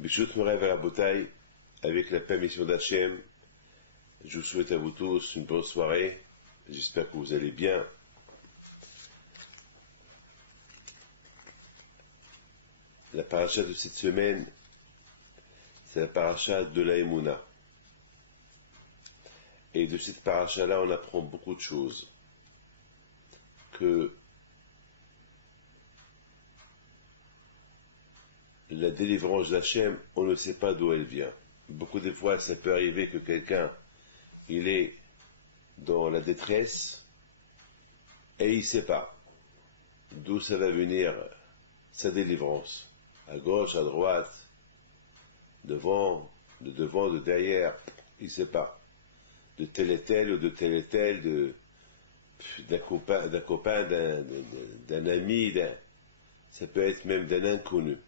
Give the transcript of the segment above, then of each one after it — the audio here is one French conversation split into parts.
Bishut Moray Rabotai, avec la permission d'Hachem, je vous souhaite à vous tous une bonne soirée. J'espère que vous allez bien. La paracha de cette semaine, c'est la paracha de la Emouna. Et de cette paracha-là, on apprend beaucoup de choses. Que la délivrance d'Hachem, on ne sait pas d'où elle vient. Beaucoup de fois, ça peut arriver que quelqu'un, il est dans la détresse, et il ne sait pas d'où ça va venir sa délivrance. À gauche, à droite, devant, de derrière, il ne sait pas. De tel et tel, ou de tel et tel, d'un copain, d'un ami, ça peut être même d'un inconnu.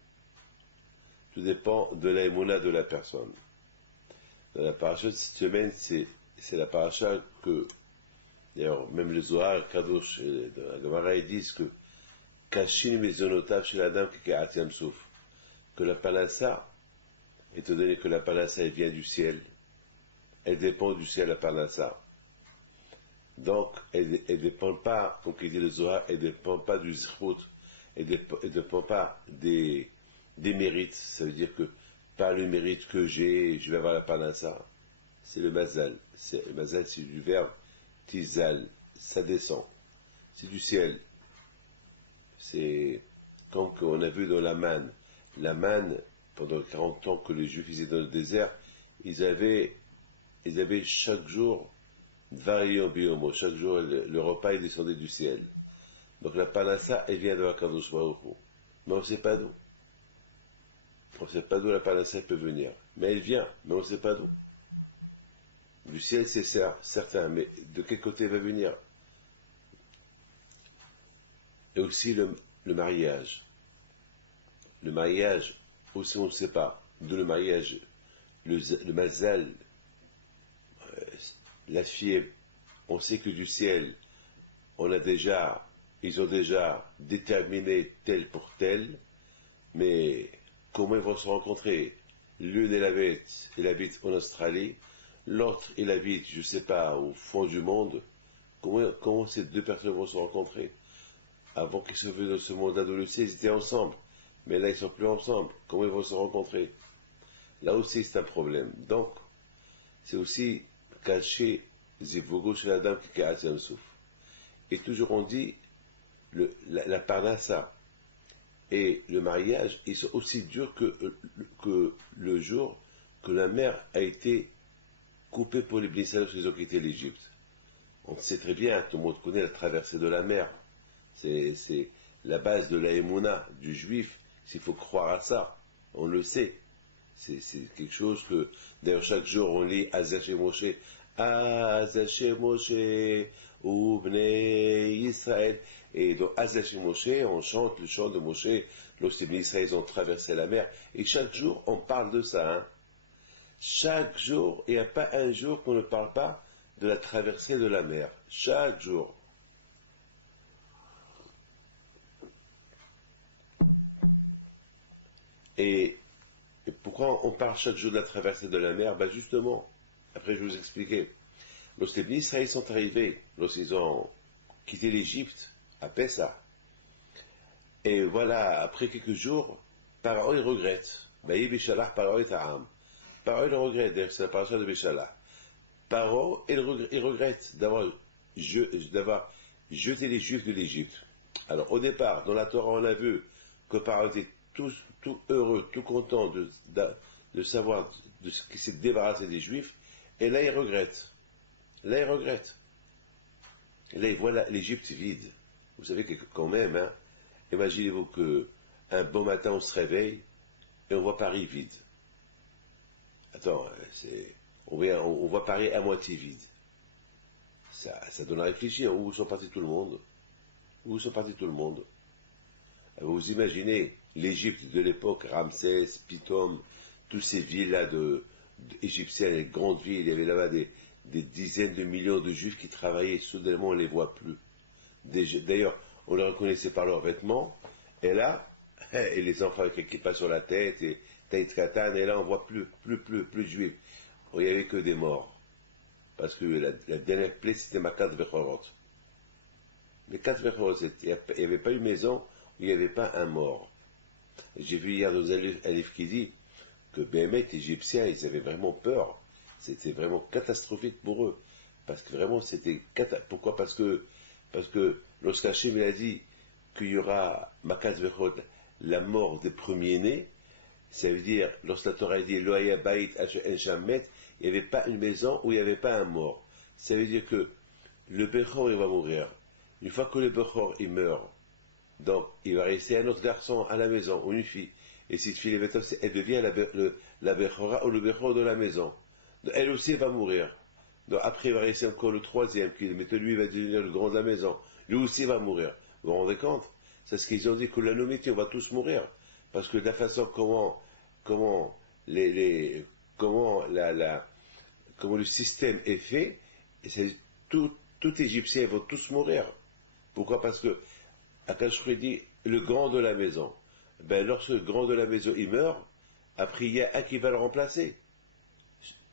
Tout dépend de la émouna de la personne. Dans la paracha de cette semaine, c'est la paracha que, d'ailleurs, même le Zohar, Kadosh, dans la Gemara, ils disent que Kashin mezonotav chez la dame qui atiam souf, que la panassa, étant donné que la panassa elle vient du ciel, elle dépend du ciel, la panassa. Donc, elle ne dépend pas, comme il dit le Zohar, elle ne dépend pas du zchut, elle ne dépend pas des mérites. Ça veut dire que par le mérite que j'ai, je vais avoir la panassa. C'est le mazal. Le mazal, c'est du verbe tizal, ça descend. C'est du ciel. C'est comme on a vu dans la manne. La manne, pendant 40 ans que les Juifs étaient dans le désert, ils avaient chaque jour variant biomo. Chaque jour, le repas il descendait du ciel. Donc la panassa, elle vient de Hakadosh Baruch Hu. Mais on ne sait pas d'où. On ne sait pas d'où la panassa peut venir. Mais elle vient, mais on ne sait pas d'où. Du ciel, c'est certain, mais de quel côté elle va venir? Et aussi le mariage. Le mariage, aussi on ne sait pas. D'où le mariage, le mazal, la fille, on sait que du ciel, ils ont déjà déterminé tel pour tel, mais comment ils vont se rencontrer? L'une elle habite en Australie, l'autre elle habite, je ne sais pas, au fond du monde. Comment ces deux personnes vont se rencontrer? Avant qu'ils se fassent dans ce monde adolescent, ils étaient ensemble, mais là ils ne sont plus ensemble. Comment ils vont se rencontrer? Là aussi c'est un problème. Donc, c'est aussi caché Zivogo chez la dame qui a un souffle. Et toujours on dit, la parnassa et le mariage, ils sont aussi durs que le jour que la mer a été coupée pour les Bnei Israël lorsqu'ils ont quitté l'Égypte. On sait très bien, tout le monde connaît la traversée de la mer. C'est la base de la émouna du juif, s'il faut croire à ça. On le sait. C'est quelque chose que, d'ailleurs, chaque jour, on lit Azaché Moshe, Azaché Moshe, ou Bnei Israël. Et dans Azaché Moshe, on chante le chant de Moshe, lorsque les Bnei Israël ont traversé la mer. Et chaque jour, on parle de ça. Hein. Chaque jour, il n'y a pas un jour qu'on ne parle pas de la traversée de la mer. Chaque jour. Et pourquoi on parle chaque jour de la traversée de la mer? Ben justement, après je vais vous expliquer. Lorsque les Bnei Israël sont arrivés, lorsqu'ils ont quitté l'Égypte, à Pessah, et voilà, après quelques jours, Pharaon il regrette. Baï Bishalach, Pharaon est Ta'am. Pharaon il regrette, d'ailleurs c'est la paracha de Bishalach. Pharaon il regrette d'avoir jeté les Juifs de l'Égypte. Alors au départ, dans la Torah, on a vu que Pharaon était tout heureux, tout content de savoir de ce qui s'est débarrassé des Juifs, et là il regrette. Là il voit l'Égypte vide. Vous savez que quand même, hein, imaginez-vous qu'un beau matin on se réveille et on voit Paris vide. Attends, on voit Paris à moitié vide. Ça donne à réfléchir. Où sont partis tout le monde? Vous imaginez l'Égypte de l'époque, Ramsès, Pithom, toutes ces villes-là égyptiennes, les grandes villes, il y avait là-bas des dizaines de millions de Juifs qui travaillaient, soudainement on ne les voit plus. D'ailleurs, on les reconnaissait par leurs vêtements, et là, et les enfants avec qui passent sur la tête, et Taït Katan, et là on voit plus de juifs. Il n'y avait que des morts. Parce que la dernière plaie, c'était ma 4 Vechorot. Les 4 Vechorot, il n'y avait pas une maison où il n'y avait pas un mort. J'ai vu hier dans un livre qui dit que les Égyptiens, ils avaient vraiment peur. C'était vraiment catastrophique pour eux. Parce que vraiment, c'était pourquoi? Parce que lorsqu'Hachem a dit qu'il y aura Makat Vechot, la mort des premiers-nés, ça veut dire, lorsque la Torah dit Loaya Bait Jamet, il n'y avait pas une maison où il n'y avait pas un mort. Ça veut dire que le Bechor, il va mourir. Une fois que le Bechor, il meurt, donc il va rester un autre garçon à la maison, ou une fille. Et cette fille, elle devient la Bechora ou le Bechor de la maison. Donc, elle aussi va mourir. Donc après, il va rester encore le troisième, mais lui va devenir le grand de la maison. Lui aussi va mourir. Vous vous rendez compte? C'est ce qu'ils ont dit, que la nourriture, on va tous mourir. Parce que de la façon comment le système est fait, tout Égyptien vont tous mourir. Pourquoi? Parce que Akashri dit le grand de la maison. Ben, lorsque le grand de la maison il meurt, après il y a un qui va le remplacer.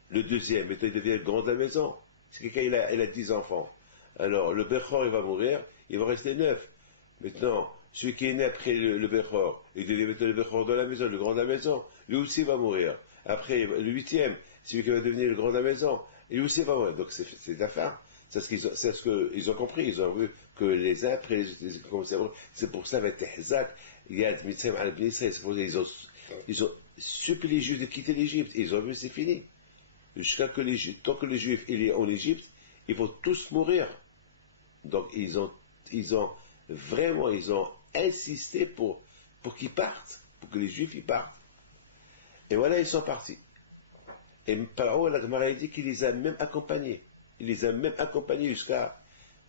Le deuxième, maintenant il devient le grand de la maison. C'est quelqu'un, il a 10 enfants. Alors le Bechor il va mourir, il va rester 9. Maintenant, celui qui est né après le Bechor, il devient maintenant le Bechor de la maison, le grand de la maison, lui aussi va mourir. Après, le huitième, celui qui va devenir le grand de la maison, lui aussi va mourir. Donc c'est l'affaire. C'est ce qu'ils ont compris. Ils ont vu que les uns après les c'est pour ça, avec Tehzak, Yad Mitzrayim al Bnei Israël, c'est pour ça ils ont supplié les Juifs de quitter l'Égypte. Ils ont vu, c'est fini. Jusqu'à que tant que les Juifs il est en Égypte, ils vont tous mourir. Donc ils ont insisté pour qu'ils partent, pour que les Juifs y partent. Et voilà, ils sont partis. Et Paro, la Gemara dit qu'il les a même accompagnés. Il les a même accompagnés jusqu'à,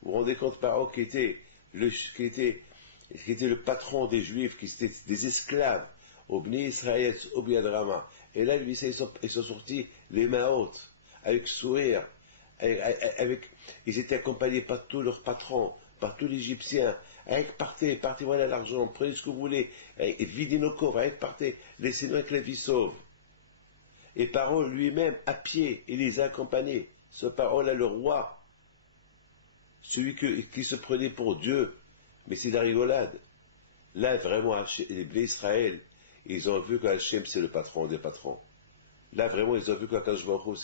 vous vous rendez compte, Paro qui était le patron des Juifs, qui étaient des esclaves, au Bnei Israël, au Biad Rama. Et là, lui, ils sont sortis les mains hautes, avec sourire, ils étaient accompagnés par tous leurs patrons, par tous les Égyptiens. Partez, voilà l'argent, prenez ce que vous voulez, videz nos coffres, partez, laissez-nous avec la vie sauve. Et Paro lui-même, à pied, il les a accompagnés. Ce Paro-là, le roi, celui qui se prenait pour Dieu, mais c'est de la rigolade. Là, vraiment, les Bnei Israël, ils ont vu qu'Hachem, c'est le patron des patrons. Là, vraiment, ils ont vu qu'Akadosh Baruch Hu,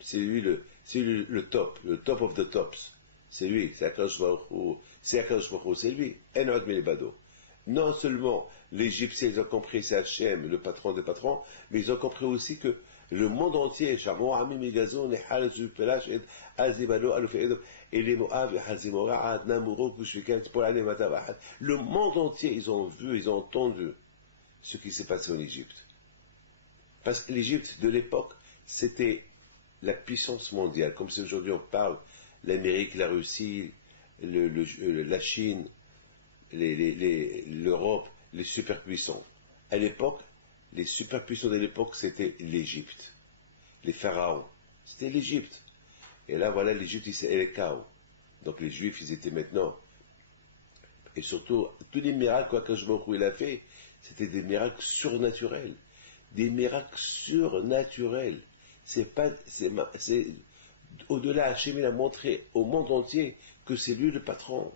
c'est lui le top of the tops. C'est lui, c'est Akadosh Baruch Hu, c'est lui. Enod Milbado. Non seulement les Égyptiens, ils ont compris, c'est Hachem, le patron des patrons, mais ils ont compris aussi que le monde entier, le monde entier, ils ont vu, ils ont entendu ce qui s'est passé en Égypte. Parce que l'Égypte de l'époque, c'était la puissance mondiale. Comme si aujourd'hui on parle, l'Amérique, la Russie, la Chine, l'Europe, les superpuissants. À l'époque, les superpuissants de l'époque, c'était l'Égypte. Les pharaons, c'était l'Égypte. Et là, voilà, l'Égypte, elle est chaos. Donc les Juifs, ils étaient maintenant. Et surtout, tous les miracles qu'Akadosh Baruch Hu il a fait, c'était des miracles surnaturels. Des miracles surnaturels. C'est au-delà, Hachem il a montré au monde entier que c'est lui le patron.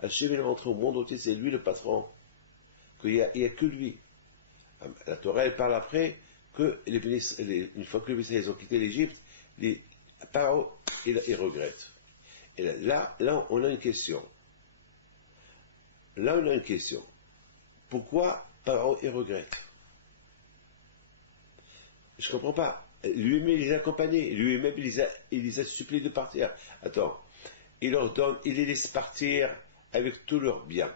Hachem il a montré au monde entier, c'est lui le patron. Qu'il n'y a que lui. La Torah, elle parle après que une fois que les Israéliens ont quitté l'Égypte, les Pharaon, ils regrettent. Et là, on a une question. Là, on a une question. Pourquoi Pharaon, il regrette? Je ne comprends pas. Lui-même, il les a accompagnés. Lui-même, il les a suppliés de partir. Attends. Il leur donne, il les laisse partir avec tous leurs biens.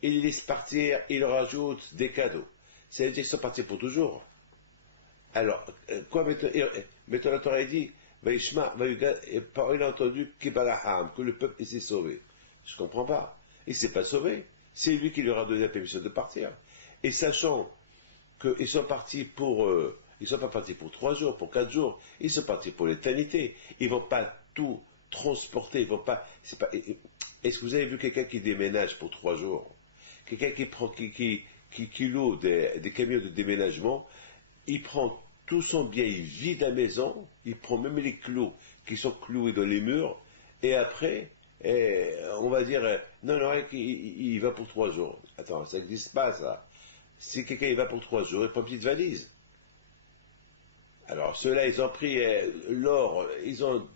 Il les laisse partir, il leur ajoute des cadeaux. Ça veut dire qu'ils sont partis pour toujours. Alors, quoi maintenant la Torah dit, Pharaon il a entendu que le peuple s'est sauvé. Je ne comprends pas. Il ne s'est pas sauvé. C'est lui qui leur a donné la permission de partir. Et sachant qu'ils sont partis ils ne sont pas partis pour 3 jours, pour 4 jours, ils sont partis pour l'éternité. Ils ne vont pas tout transporter, ils vont pas. Est-ce que vous avez vu quelqu'un qui déménage pour 3 jours? Quelqu'un qui loue des camions de déménagement, il prend tout son bien, il vide la maison, il prend même les clous qui sont cloués dans les murs, et après, on va dire, non, non, il va pour 3 jours. Attends, ça n'existe pas, ça. Si quelqu'un il va pour 3 jours, il prend une petite valise. Alors, ceux-là, ils ont pris l'or, ils ont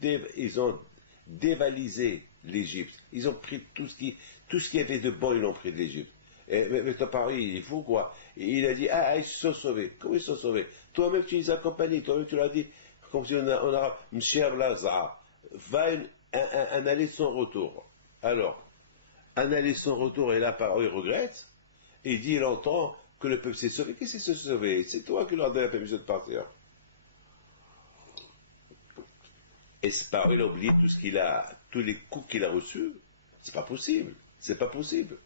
dévalisé l'Égypte. Ils ont pris tout ce qui y avait de bon, ils l'ont pris de l'Égypte. Mais ton pari, il est fou, quoi. Il a dit, ah, ils se sont sauvés. Comment ils se sont sauvés? Toi-même, tu les as accompagnés. Toi-même, tu l'as dit, comme si on arabe, Mshab Laza, va un aller sans retour. Alors, un aller sans retour, et là, il regrette. Et il dit, il entend que le peuple s'est sauvé. Qu'est-ce qui s'est sauvé? C'est toi qui leur as donné la permission de partir. Et c'est pas, il a oublié tout ce qu'il a, tous les coups qu'il a reçus. C'est pas possible. C'est pas possible.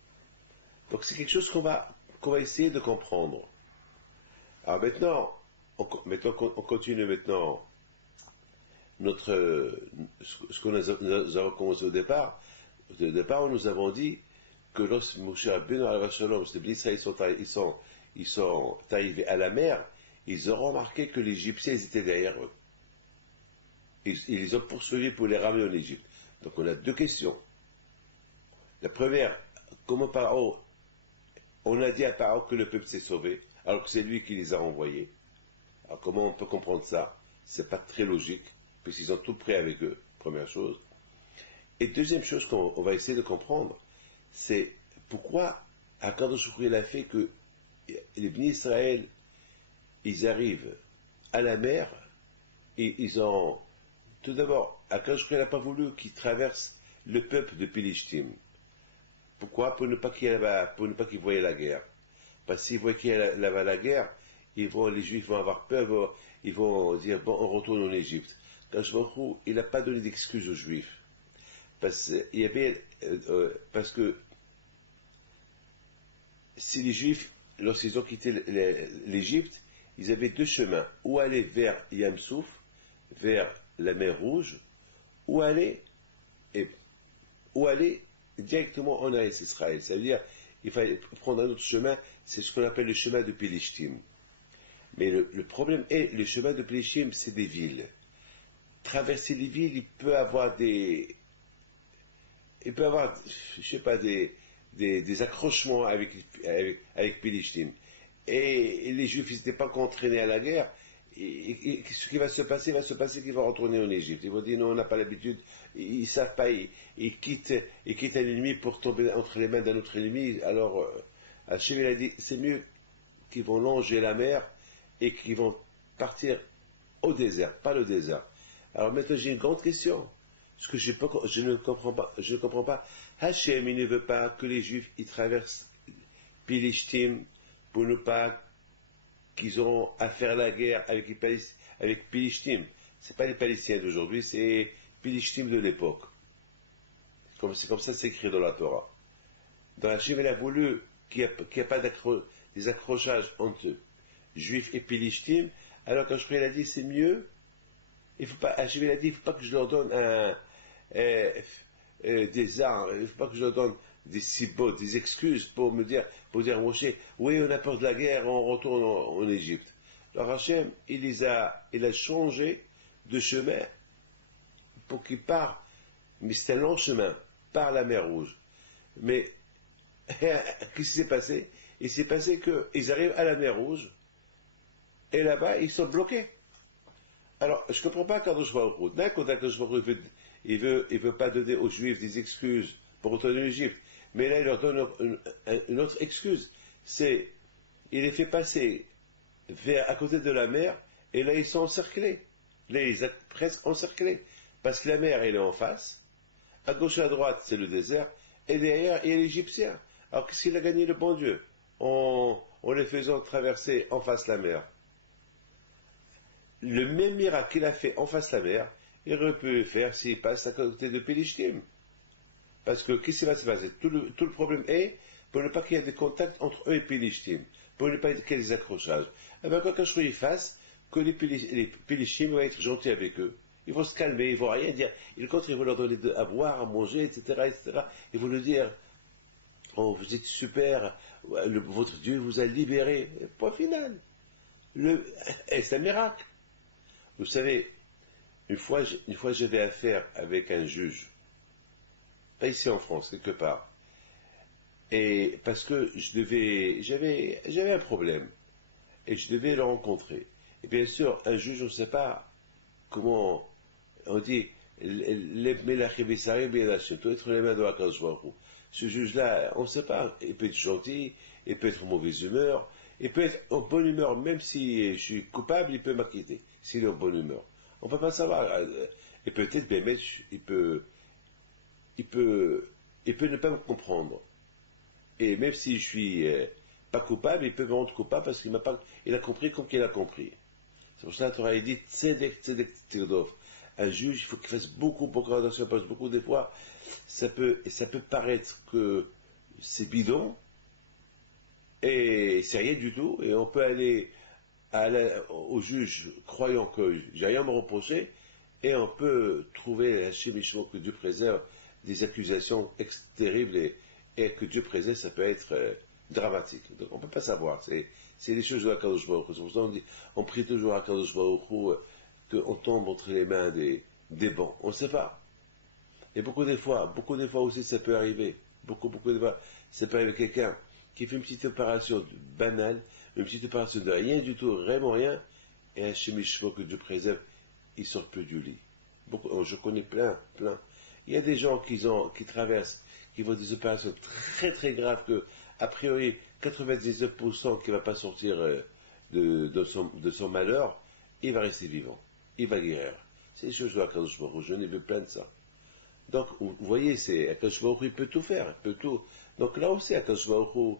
Donc c'est quelque chose qu'on va essayer de comprendre. Alors maintenant, on continue maintenant ce que nous avons commencé au départ. Au départ, nous avons dit que lorsque Moshe Rabbeinu alayhi shalom, les Israéliens ils sont arrivés à la mer, ils ont remarqué que les Égyptiens étaient derrière eux. Ils les ont poursuivis pour les ramener en Égypte. Donc on a deux questions. La première, comment Pharaon, on a dit à Pharaon que le peuple s'est sauvé, alors que c'est lui qui les a renvoyés. Alors comment on peut comprendre ça? C'est pas très logique, puisqu'ils ont tout pris avec eux, première chose. Et deuxième chose qu'on va essayer de comprendre, c'est pourquoi Akadosh Baruch Hu a fait que les Bnei Israël, ils arrivent à la mer, et ils ont... Tout d'abord, Akadosh Baruch Hu n'a pas voulu qu'ils traversent le peuple de Pilishtim. Pourquoi? Pour ne pas qu'ils voient la guerre. Parce qu'ils voient qu'il y a la guerre, les Juifs vont avoir peur, ils vont dire, bon, on retourne en Égypte. Akadosh Baruch Hu, il n'a pas donné d'excuses aux Juifs. Parce que si les Juifs, lorsqu'ils ont quitté l'Égypte, ils avaient deux chemins, ou aller vers Yamsouf, vers la mer Rouge, ou aller directement en Eretz Israël. Ça veut dire qu'il fallait prendre un autre chemin, c'est ce qu'on appelle le chemin de Pilishtim. Mais le problème est, le chemin de Pilishtim, c'est des villes. Traverser les villes, il peut avoir je sais pas, des accrochements avec Pilishtim. Et les Juifs, ils n'étaient pas entraînés à la guerre. Et ce qui va se passer qu'ils vont retourner en Égypte. Ils vont dire non, on n'a pas l'habitude, ils ne savent pas, ils quittent un ennemi pour tomber entre les mains d'un autre ennemi. Alors, Hachem il a dit, c'est mieux qu'ils vont longer la mer et qu'ils vont partir au désert, pas le désert. Alors maintenant, j'ai une grande question. Ce que je ne comprends pas. Hachem, il ne veut pas que les Juifs ils traversent Pilishtim pour ne pas qu'ils ont à faire la guerre avec Pilishtim. C'est pas les Palestiniens d'aujourd'hui, c'est Pilishtim de l'époque. C'est comme ça c'est écrit dans la Torah. Dans Hachem, il a voulu qu'il n'y ait pas des accrochages entre Juifs et Pilishtim, alors quand je a dit c'est mieux, Hachem il a dit il ne faut pas que je leur donne des armes, il ne faut pas que je leur donne des cibots, des excuses pour dire Moshe, oui on a peur de la guerre, on retourne en Égypte. Alors Hachem, il a changé de chemin pour qu'ils partent, mais c'est un long chemin, par la mer Rouge. Mais qu'est-ce qui s'est passé? Il s'est passé qu'ils arrivent à la mer Rouge, et là-bas ils sont bloqués. Alors, je ne comprends pas Kadosh Baruch Hu. D'un côté, Kadosh Baruch Hu, il veut pas donner aux Juifs des excuses pour retourner en Égypte. Mais là, il leur donne une autre excuse. Il les fait passer à côté de la mer, et là, ils sont encerclés. Là, ils sont presque encerclés. Parce que la mer, elle est en face. À gauche et à droite, c'est le désert. Et derrière, il y a l'Égyptien. Alors, qu'est-ce qu'il a gagné, le bon Dieu, en les faisant traverser en face la mer? Le même miracle qu'il a fait en face la mer, il aurait pu le faire s'il passe à côté de Pilishtim. Parce que qu'est-ce qui va se passer? Tout le problème est pour ne pas qu'il y ait des contacts entre eux et Pilishtim, pour ne pas qu'il y ait des accrochages. Et bien, quand je fasse que les Pilishtim vont être gentils avec eux, ils vont se calmer, ils vont rien dire. Ils vont leur donner à boire, à manger, etc. Ils vont leur dire oh, vous êtes super, votre Dieu vous a libéré. Point final. C'est un miracle. Vous savez, une fois j'avais affaire avec un juge, pas ici en France, quelque part, et parce que j'avais un problème, et je devais le rencontrer. Et bien sûr, un juge, on ne sait pas comment, on dit, Lev Melach Evisari B'Yadashem, doit être les mains de Hakadosh Baruch Hu. Ce juge-là, on ne sait pas, il peut être gentil, il peut être en mauvaise humeur, il peut être en bonne humeur, même si je suis coupable, il peut m'acquitter, s'il est en bonne humeur. On ne peut pas savoir. Et peut-être, Bémet, il peut, il peut ne pas me comprendre. Et même si je suis pas coupable, il peut me rendre coupable parce qu'il m'a pas, il a compris comme qu'il a compris. C'est pour ça que la Torah dit Tzedek, Tzedek, Tirdov. Un juge, il faut qu'il fasse beaucoup attention, parce que beaucoup des fois, ça peut paraître que c'est bidon, et c'est rien du tout, et on peut aller au juge croyant que j'ai rien à me reprocher, et on peut trouver la chimichement que Dieu préserve des accusations terribles, et que Dieu préserve, ça peut être dramatique. Donc on ne peut pas savoir, c'est les choses de la Kadosh Baruch Hu. C'est pour ça qu'on dit, on prie toujours à Kadosh Baruch Hu, qu'on tombe entre les mains des bons. On ne sait pas. Et beaucoup des fois aussi, ça peut arriver. Beaucoup des fois, ça peut arriver quelqu'un qui fait une petite opération banale, une petite opération de rien du tout, vraiment rien, et un chemichement que Dieu préserve, il sort plus du lit. Je connais plein. Il y a des gens qui traversent, qui font des opérations très très graves que, a priori, 99% qui ne va pas sortir de son malheur, il va rester vivant. Il va guérir. C'est des choses de Akadosh Baruch Hu. Je n'ai vu plein de ça. Donc, vous voyez, Akadosh Baruch Hu, il peut tout faire, il peut tout. Donc là aussi, Akadosh Baruch Hu.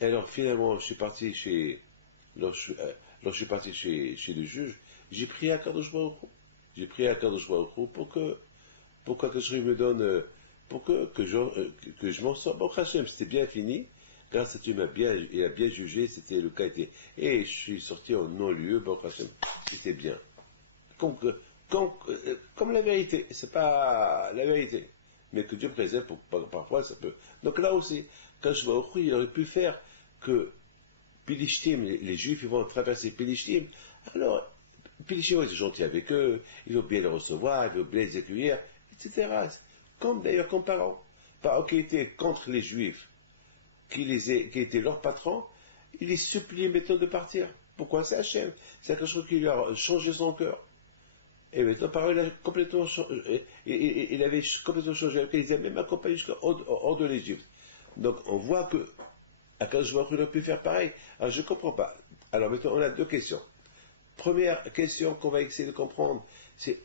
Alors finalement, je suis parti chez le juge, j'ai prié à Akadosh Baruch Hu. J'ai prié à Akadosh Baruch Hu pour qu'Akadosh Baruch Hu me donne, pour que je m'en sorte. Bon, Hachem, c'était bien fini. Grâce à Dieu, il a bien jugé, c'était le cas était. Et je suis sorti en non-lieu, bon, Hachem, c'était bien. Comme la vérité, c'est pas la vérité, mais que Dieu préserve, parfois ça peut. Donc là aussi, quand je vois au il aurait pu faire que Pilishtim, les Juifs, ils vont traverser Pilishtim, alors Pilishtim est gentil avec eux, il veut bien les recevoir, il veut bien les accueillir, etc. Comme parents qui étaient contre les Juifs, qui étaient leurs patrons, il les suppliait maintenant de partir. Pourquoi? C'est Hachem, c'est quelque chose qui lui a changé son cœur. Et maintenant, par il a complètement changé, il avait complètement changé, il les a même accompagnés jusqu'à hors de l'Égypte. Donc on voit que Akadosh Baruch Hu aurait pu faire pareil. Alors je ne comprends pas. Alors maintenant, on a deux questions. Première question qu'on va essayer de comprendre, c'est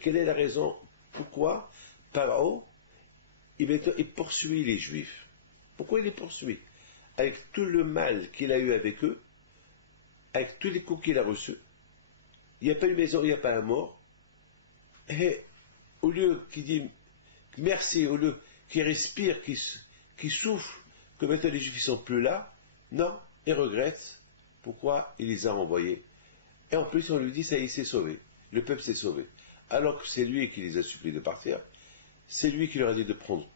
quelle est la raison pourquoi Paro, il poursuit les Juifs. Pourquoi il les poursuit? Avec tout le mal qu'il a eu avec eux, avec tous les coups qu'il a reçus, il n'y a pas une maison, il n'y a pas un mort. Et au lieu qu'il dit merci, au lieu qu'il respire, qu'il souffle, que maintenant les Juifs ne sont plus là, non, il regrette. Pourquoi il les a envoyés? Et en plus, on lui dit, ça y est, il s'est sauvé. Le peuple s'est sauvé. Alors que c'est lui qui les a suppliés de partir. C'est lui qui leur a dit de prendre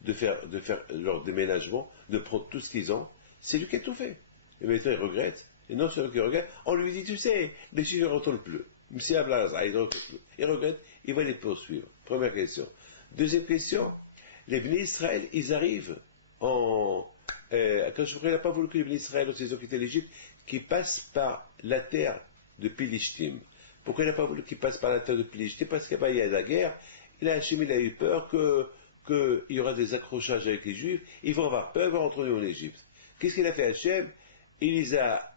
de faire leur déménagement, de prendre tout ce qu'ils ont. C'est lui qui a tout fait. Et maintenant, il regrette. Et non seulement qu'il regrette, on lui dit, tu sais, les Juifs ne retournent plus. Il regrette, il va les poursuivre. Première question. Deuxième question, les Bnei Israël, ils arrivent quand je n'a pas voulu que les Bnei Israël, ils ont quitté l'Égypte, qui passent par la terre de Pilishtim. Pourquoi il n'a pas voulu qu'ils passent par la terre de Pilishtim? Parce qu'il y a la guerre, Hachem il a eu peur qu'il y aura des accrochages avec les Juifs, ils vont avoir peur, ils vont rentrer en Égypte. Qu'est-ce qu'il a fait Hachem? Il les a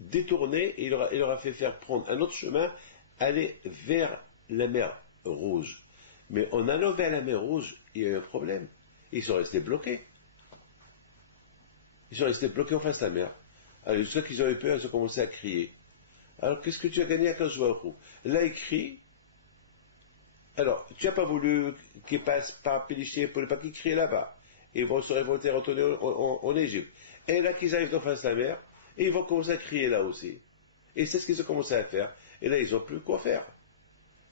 détournés, et il leur a fait faire prendre un autre chemin, aller vers la mer Rouge. Mais en allant vers la mer Rouge, il y a eu un problème. Ils sont restés bloqués. Ils sont restés bloqués en face de la mer. Alors, ceux qui ont eu peur, ils ont commencé à crier. Alors, qu'est-ce que tu as gagné à Akadosh Baruch Hu? Là, il crie. Alors, tu n'as pas voulu qu'ils passent par Péliché pour ne pas qu'ils crient là-bas. Ils vont se révolter, retourner en Égypte. Et là, qu'ils arrivent en face de la mer, et ils vont commencer à crier là aussi. Et c'est ce qu'ils ont commencé à faire. Et là, ils n'ont plus quoi faire.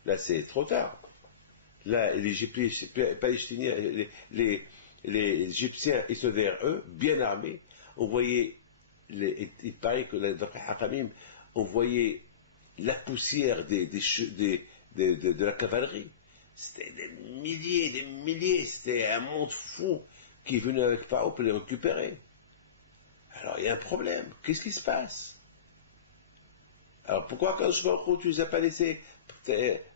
Là, c'est trop tard. Là, les Égyptiens, ils sont derrière eux, bien armés. on voyait, il paraît que d'après Hakamim, on voyait la poussière de la cavalerie. C'était des milliers, c'était un monde fou qui est venu avec Pharaon pour les récupérer. Alors il y a un problème, qu'est-ce qui se passe? Alors pourquoi quand je vois tu ne les as pas laissés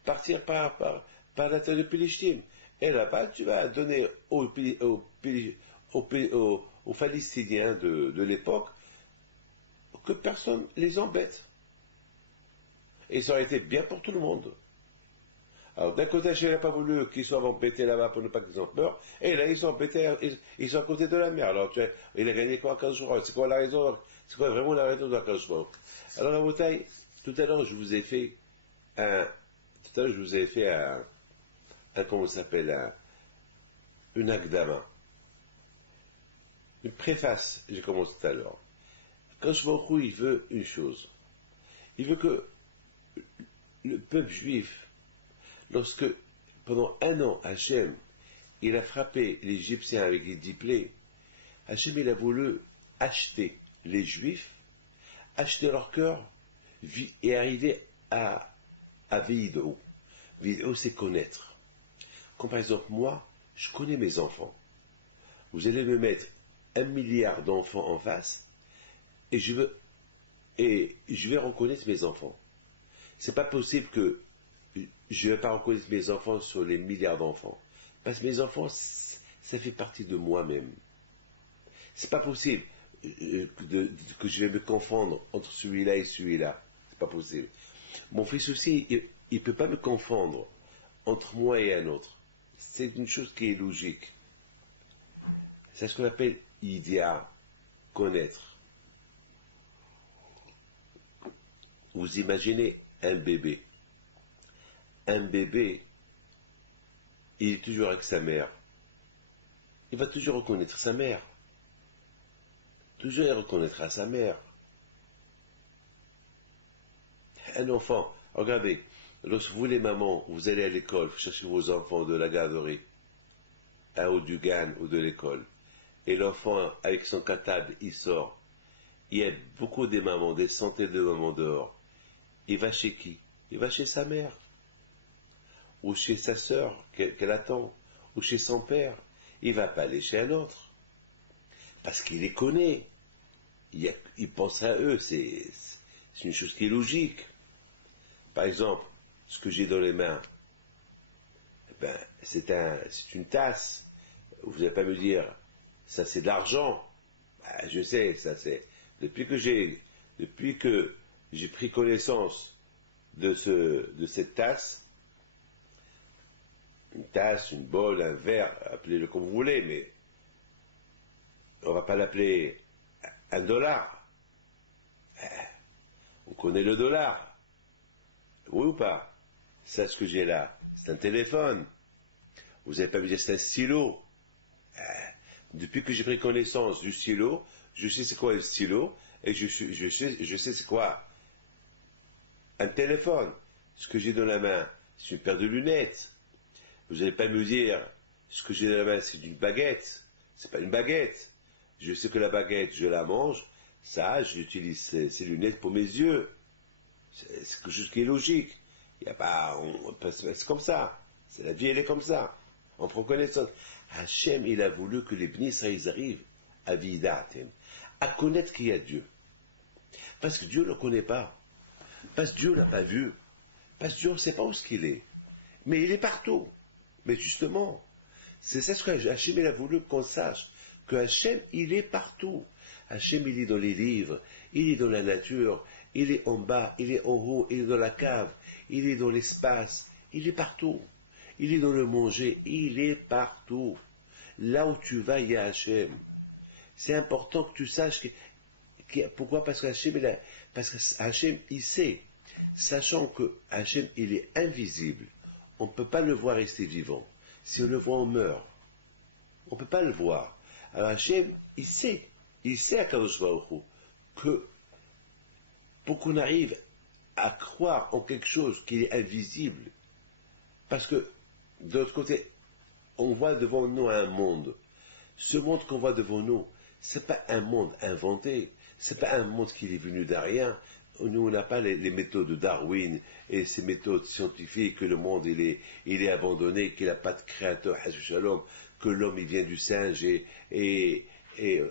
partir par la terre de Philistine? Et là-bas, tu vas donner aux Palestiniens de l'époque que personne les embête. Et ça aurait été bien pour tout le monde. Alors d'un côté, Hachem n'a pas voulu qu'ils soient embêtés là-bas pour ne pas qu'ils en meurent, et là ils sont embêtés, ils sont à côté de la mer. Alors il a gagné quoi à 15 jours? C'est quoi la raison? C'est quoi vraiment la raison de la 15 jours? Alors la bataille, tout à l'heure je vous ai fait comment ça s'appelle, une akdama, une préface, j'ai commencé tout à l'heure. Quand je vois où il veut une chose, il veut que le peuple juif, lorsque pendant 1 an, Hachem, il a frappé l'Égyptien avec les 10 plaies, Hachem, il a voulu acheter les Juifs, acheter leur cœur et arriver à Vid'o. Vid'o, c'est connaître. Comme par exemple, moi, je connais mes enfants. Vous allez me mettre 1 milliard d'enfants en face, et je vais reconnaître mes enfants. C'est pas possible que je ne vais pas reconnaître mes enfants sur les milliards d'enfants. Parce que mes enfants, ça fait partie de moi-même. C'est pas possible que je vais me confondre entre celui-là et celui-là. C'est pas possible. Mon fils aussi, il ne peut pas me confondre entre moi et un autre. C'est une chose qui est logique. C'est ce qu'on appelle idéa, connaître. Vous imaginez un bébé. Un bébé, il est toujours avec sa mère. Il va toujours reconnaître sa mère. Toujours il reconnaîtra sa mère. Un enfant, regardez, lorsque vous les mamans, vous allez à l'école, vous cherchez vos enfants de la garderie, ou du GAN ou de l'école, et l'enfant avec son cartable, il sort. Il y a beaucoup de mamans, des centaines de mamans dehors. Il va chez qui? Il va chez sa mère. Ou chez sa sœur qu'elle attend, ou chez son père. Il ne va pas aller chez un autre. Parce qu'il les connaît. Il pense à eux, c'est une chose qui est logique. Par exemple, ce que j'ai dans les mains, c'est une tasse. Vous n'allez pas me dire, ça c'est de l'argent. Je sais, ça c'est... Depuis que j'ai pris connaissance de cette tasse, une tasse, une bol, un verre, appelez-le comme vous voulez, mais on ne va pas l'appeler $1. On connaît le dollar. Oui ou pas? Ça, ce que j'ai là, c'est un téléphone. Vous n'allez pas me dire c'est un stylo. Depuis que j'ai pris connaissance du stylo, je sais c'est quoi le stylo, et je sais c'est quoi un téléphone. Ce que j'ai dans la main, c'est une paire de lunettes. Vous n'allez pas me dire, ce que j'ai dans la main, c'est une baguette. C'est pas une baguette. Je sais que la baguette, je la mange. Ça, j'utilise ces lunettes pour mes yeux. C'est quelque chose qui est logique. Il y a pas, c'est comme ça. C'est la vie, elle est comme ça. On prend connaissance. Hachem, il a voulu que les Bnei Israël arrivent à Vidatem, à connaître qu'il y a Dieu. Parce que Dieu ne le connaît pas. Parce que Dieu ne l'a pas vu. Parce que Dieu ne sait pas où ce qu'il est. Mais il est partout. Mais justement, c'est ça ce que Hachem il a voulu qu'on sache, que Hachem il est partout. Hachem il est dans les livres, il est dans la nature, il est en bas, il est en haut, il est dans la cave, il est dans l'espace, il est partout. Il est dans le manger, il est partout. Là où tu vas, il y a Hachem. C'est important que tu saches pourquoi? Parce que Hachem il sait, sachant que Hachem il est invisible. On ne peut pas le voir rester vivant. Si on le voit, on meurt. On ne peut pas le voir. Alors Hachem, il sait à Kadosh Baruch Hu, que pour qu'on arrive à croire en quelque chose qui est invisible, parce que de l'autre côté, on voit devant nous un monde. Ce monde qu'on voit devant nous, c'est pas un monde inventé, c'est pas un monde qui est venu de rien. Nous, on n'a pas les méthodes de Darwin et ces méthodes scientifiques que le monde il est abandonné, qu'il n'a pas de créateur, Shalom, que l'homme il vient du singe et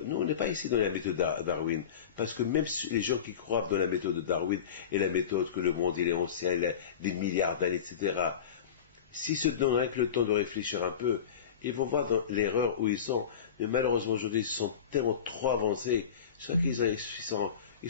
nous, on n'est pas ici dans la méthode Darwin, parce que même les gens qui croient dans la méthode de Darwin et la méthode que le monde il est ancien, il a des milliards d'années, etc., s'ils se donnent rien que le temps de réfléchir un peu, ils vont voir dans l'erreur où ils sont. Mais malheureusement aujourd'hui, ils sont tellement trop avancés, c'est qu'ils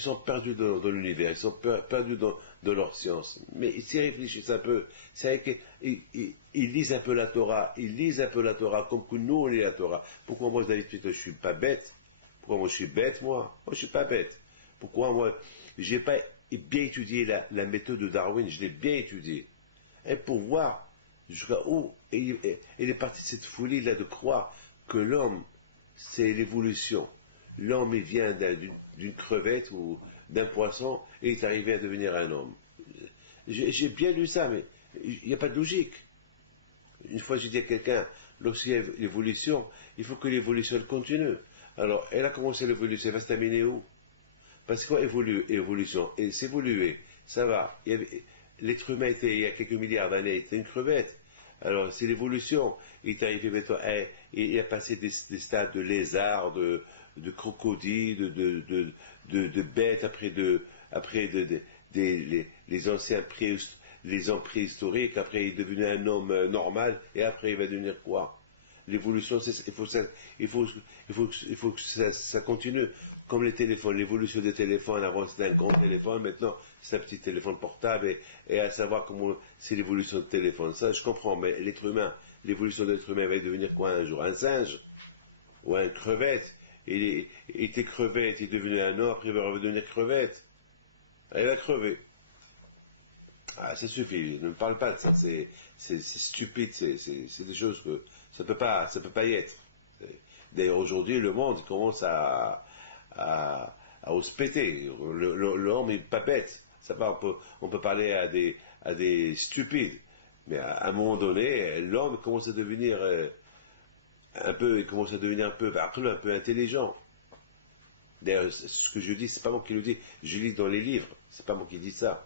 sont perdus dans l'univers, ils sont perdus dans leur science. Mais s'ils réfléchissent un peu, c'est vrai qu'ils lisent un peu la Torah, ils lisent un peu la Torah, comme que nous on lit la Torah. Pourquoi moi, David, je suis pas bête? Pourquoi moi je suis bête, moi? Moi je suis pas bête. Pourquoi moi, j'ai pas bien étudié la méthode de Darwin, je l'ai bien étudiée. Et pour voir jusqu'à où il est parti de cette folie-là de croire que l'homme, c'est l'évolution. L'homme, il vient d'une crevette ou d'un poisson et il est arrivé à devenir un homme. J'ai bien lu ça, mais il n'y a pas de logique. Une fois, j'ai dit à quelqu'un, lorsqu'il y a l'évolution, il faut que l'évolution continue. Alors, elle a commencé l'évolution, elle va se terminer où? Parce qu'on évolue, évolution, et s'évoluer, ça va. L'être humain était, il y a quelques milliards d'années, était une crevette. Alors, c'est l'évolution. Il est arrivé maintenant, il a passé des stades de lézards, de crocodiles, de bêtes, après les anciens les hommes préhistoriques, après il est devenu un homme normal, et après il va devenir quoi? L'évolution, il faut que ça continue. Comme les téléphones, l'évolution des téléphones, avant c'était un grand téléphone, maintenant c'est un petit téléphone portable, et à savoir comment c'est l'évolution de téléphone. Ça, je comprends, mais l'être humain, l'évolution de l'être humain va devenir quoi un jour? Un singe? Ou un crevette? Il était crevette, il est devenu un homme, après il va redevenir crevette. Elle va crever. Ah, ça suffit, ne me parle pas de ça, c'est stupide, c'est des choses que ça peut pas y être. D'ailleurs, aujourd'hui, le monde commence à se péter. L'homme n'est pas bête. Ça va, on peut parler à des stupides. Mais à un moment donné, l'homme commence à devenir un peu intelligent. D'ailleurs, ce que je dis, c'est pas moi qui le dis. Je lis dans les livres. C'est pas moi qui dis ça.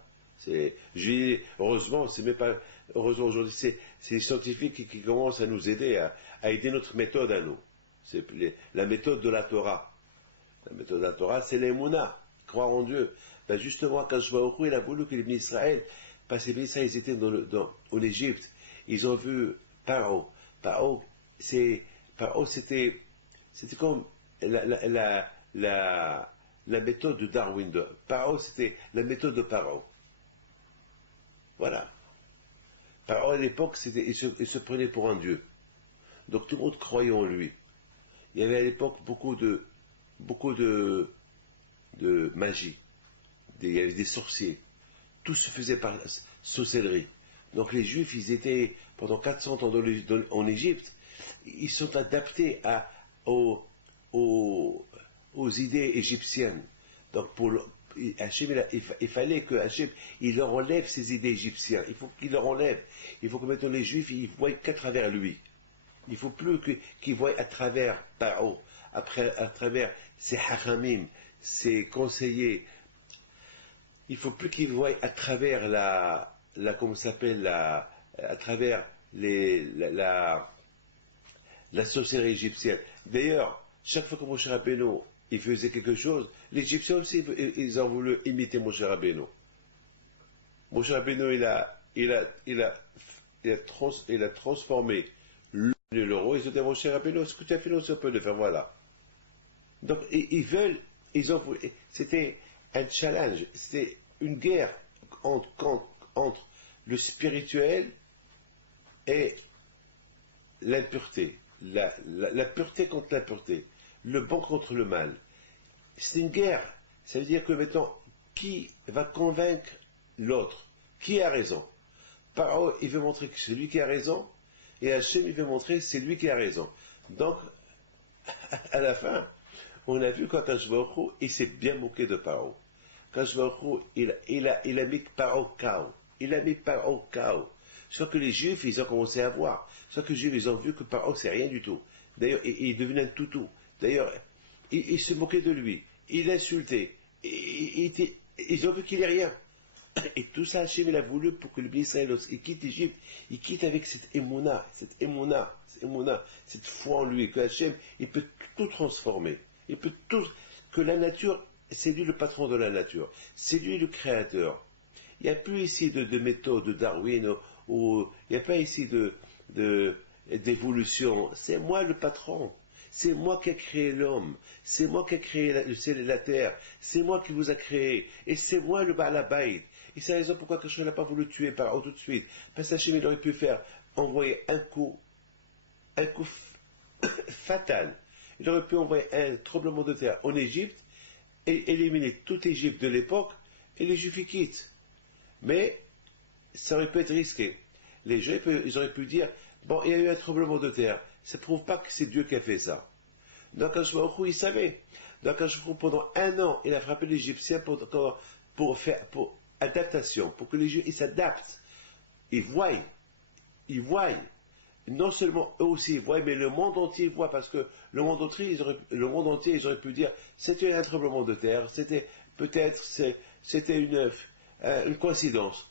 Heureusement, c'est même pas, heureusement aujourd'hui, c'est les scientifiques qui commencent à nous aider, à aider notre méthode à nous. C'est la méthode de la Torah. La méthode de la Torah, c'est l'Emouna, croire en Dieu. Ben justement, quand je vois au il a voulu que les bénis Israël, parce que les bénis Israël, ils étaient en Égypte, ils ont vu Paro. Paro, c'était comme la méthode de Darwin. Paro, c'était la méthode de Paro. Voilà. Paro, à l'époque, il se prenait pour un dieu. Donc tout le monde croyait en lui. Il y avait à l'époque beaucoup de magie. Il y avait des sorciers. Tout se faisait par sorcellerie. Donc les Juifs, ils étaient pendant 400 ans en Égypte, ils sont adaptés aux idées égyptiennes. Donc Hachem, il fallait que Hachem, il leur enlève ces idées égyptiennes. Il faut qu'il leur enlève. Il faut que maintenant les Juifs, ils voient qu'à travers lui. Il ne faut plus qu'ils voient à travers Paro, à travers ses hachamim, ses conseillers. Il ne faut plus qu'ils voient à travers comment ça s'appelle, à travers la sorcellerie égyptienne. D'ailleurs, chaque fois que Moshe Rabbeinu il faisait quelque chose, les aussi, ils ont voulu imiter Moshe Rabbeinu. Moshe Rabbeinu, il a transformé l'euro, ils ont dit à Moshe Rabbeinu, ce que tu as fait, nous, on peut le faire, voilà. Donc, c'était un challenge, c'était une guerre entre le spirituel et l'impureté, la pureté contre l'impureté, le bon contre le mal. C'est une guerre. Ça veut dire que maintenant, qui va convaincre l'autre? Qui a raison? Paro, il veut montrer que c'est lui qui a raison, et Hachem, il veut montrer que c'est lui qui a raison. Donc, à la fin, on a vu qu'Akadosh Baruch Hu, il s'est bien moqué de Paro. Akadosh Baruch Hu, il a mis Paro KO. Il a mis Paro KO. Sauf que les Juifs, ils ont commencé à voir. Sauf que les Juifs, ils ont vu que Paro, c'est rien du tout. D'ailleurs, il est devenu un toutou. D'ailleurs, il se moquait de lui, il l'insultait, ils ont vu qu'il n'est rien. Et tout ça, Hachem, il a voulu pour que le béni Israël, il quitte l'Égypte, il quitte avec cette foi en lui, que Hachem, il peut tout transformer. Il peut tout, que la nature, c'est lui le patron de la nature, c'est lui le créateur. Il n'y a plus ici de méthode de Darwin, ou il n'y a pas ici d'évolution. C'est moi le patron. C'est moi qui ai créé l'homme. C'est moi qui ai créé le ciel et la terre. C'est moi qui vous a créé. Et c'est moi le Baal Habayit. Et c'est la raison pourquoi Hachem n'a pas voulu tuer par tout de suite. Parce que Hachem, il aurait pu envoyer un coup fatal. Il aurait pu envoyer un tremblement de terre en Égypte et éliminer toute l'Égypte de l'époque et les Juifs y quittent. Mais ça aurait pu être risqué. Les gens, ils auraient pu dire, bon, il y a eu un tremblement de terre. Ça ne prouve pas que c'est Dieu qui a fait ça. Donc, il savait. Donc, pendant 1 an, il a frappé les Égyptiens pour adaptation, pour que les Juifs s'adaptent. Ils voient. Non seulement eux aussi ils voient, mais le monde entier voit, parce que le monde entier, ils auraient pu dire, c'était un tremblement de terre, c'était une coïncidence.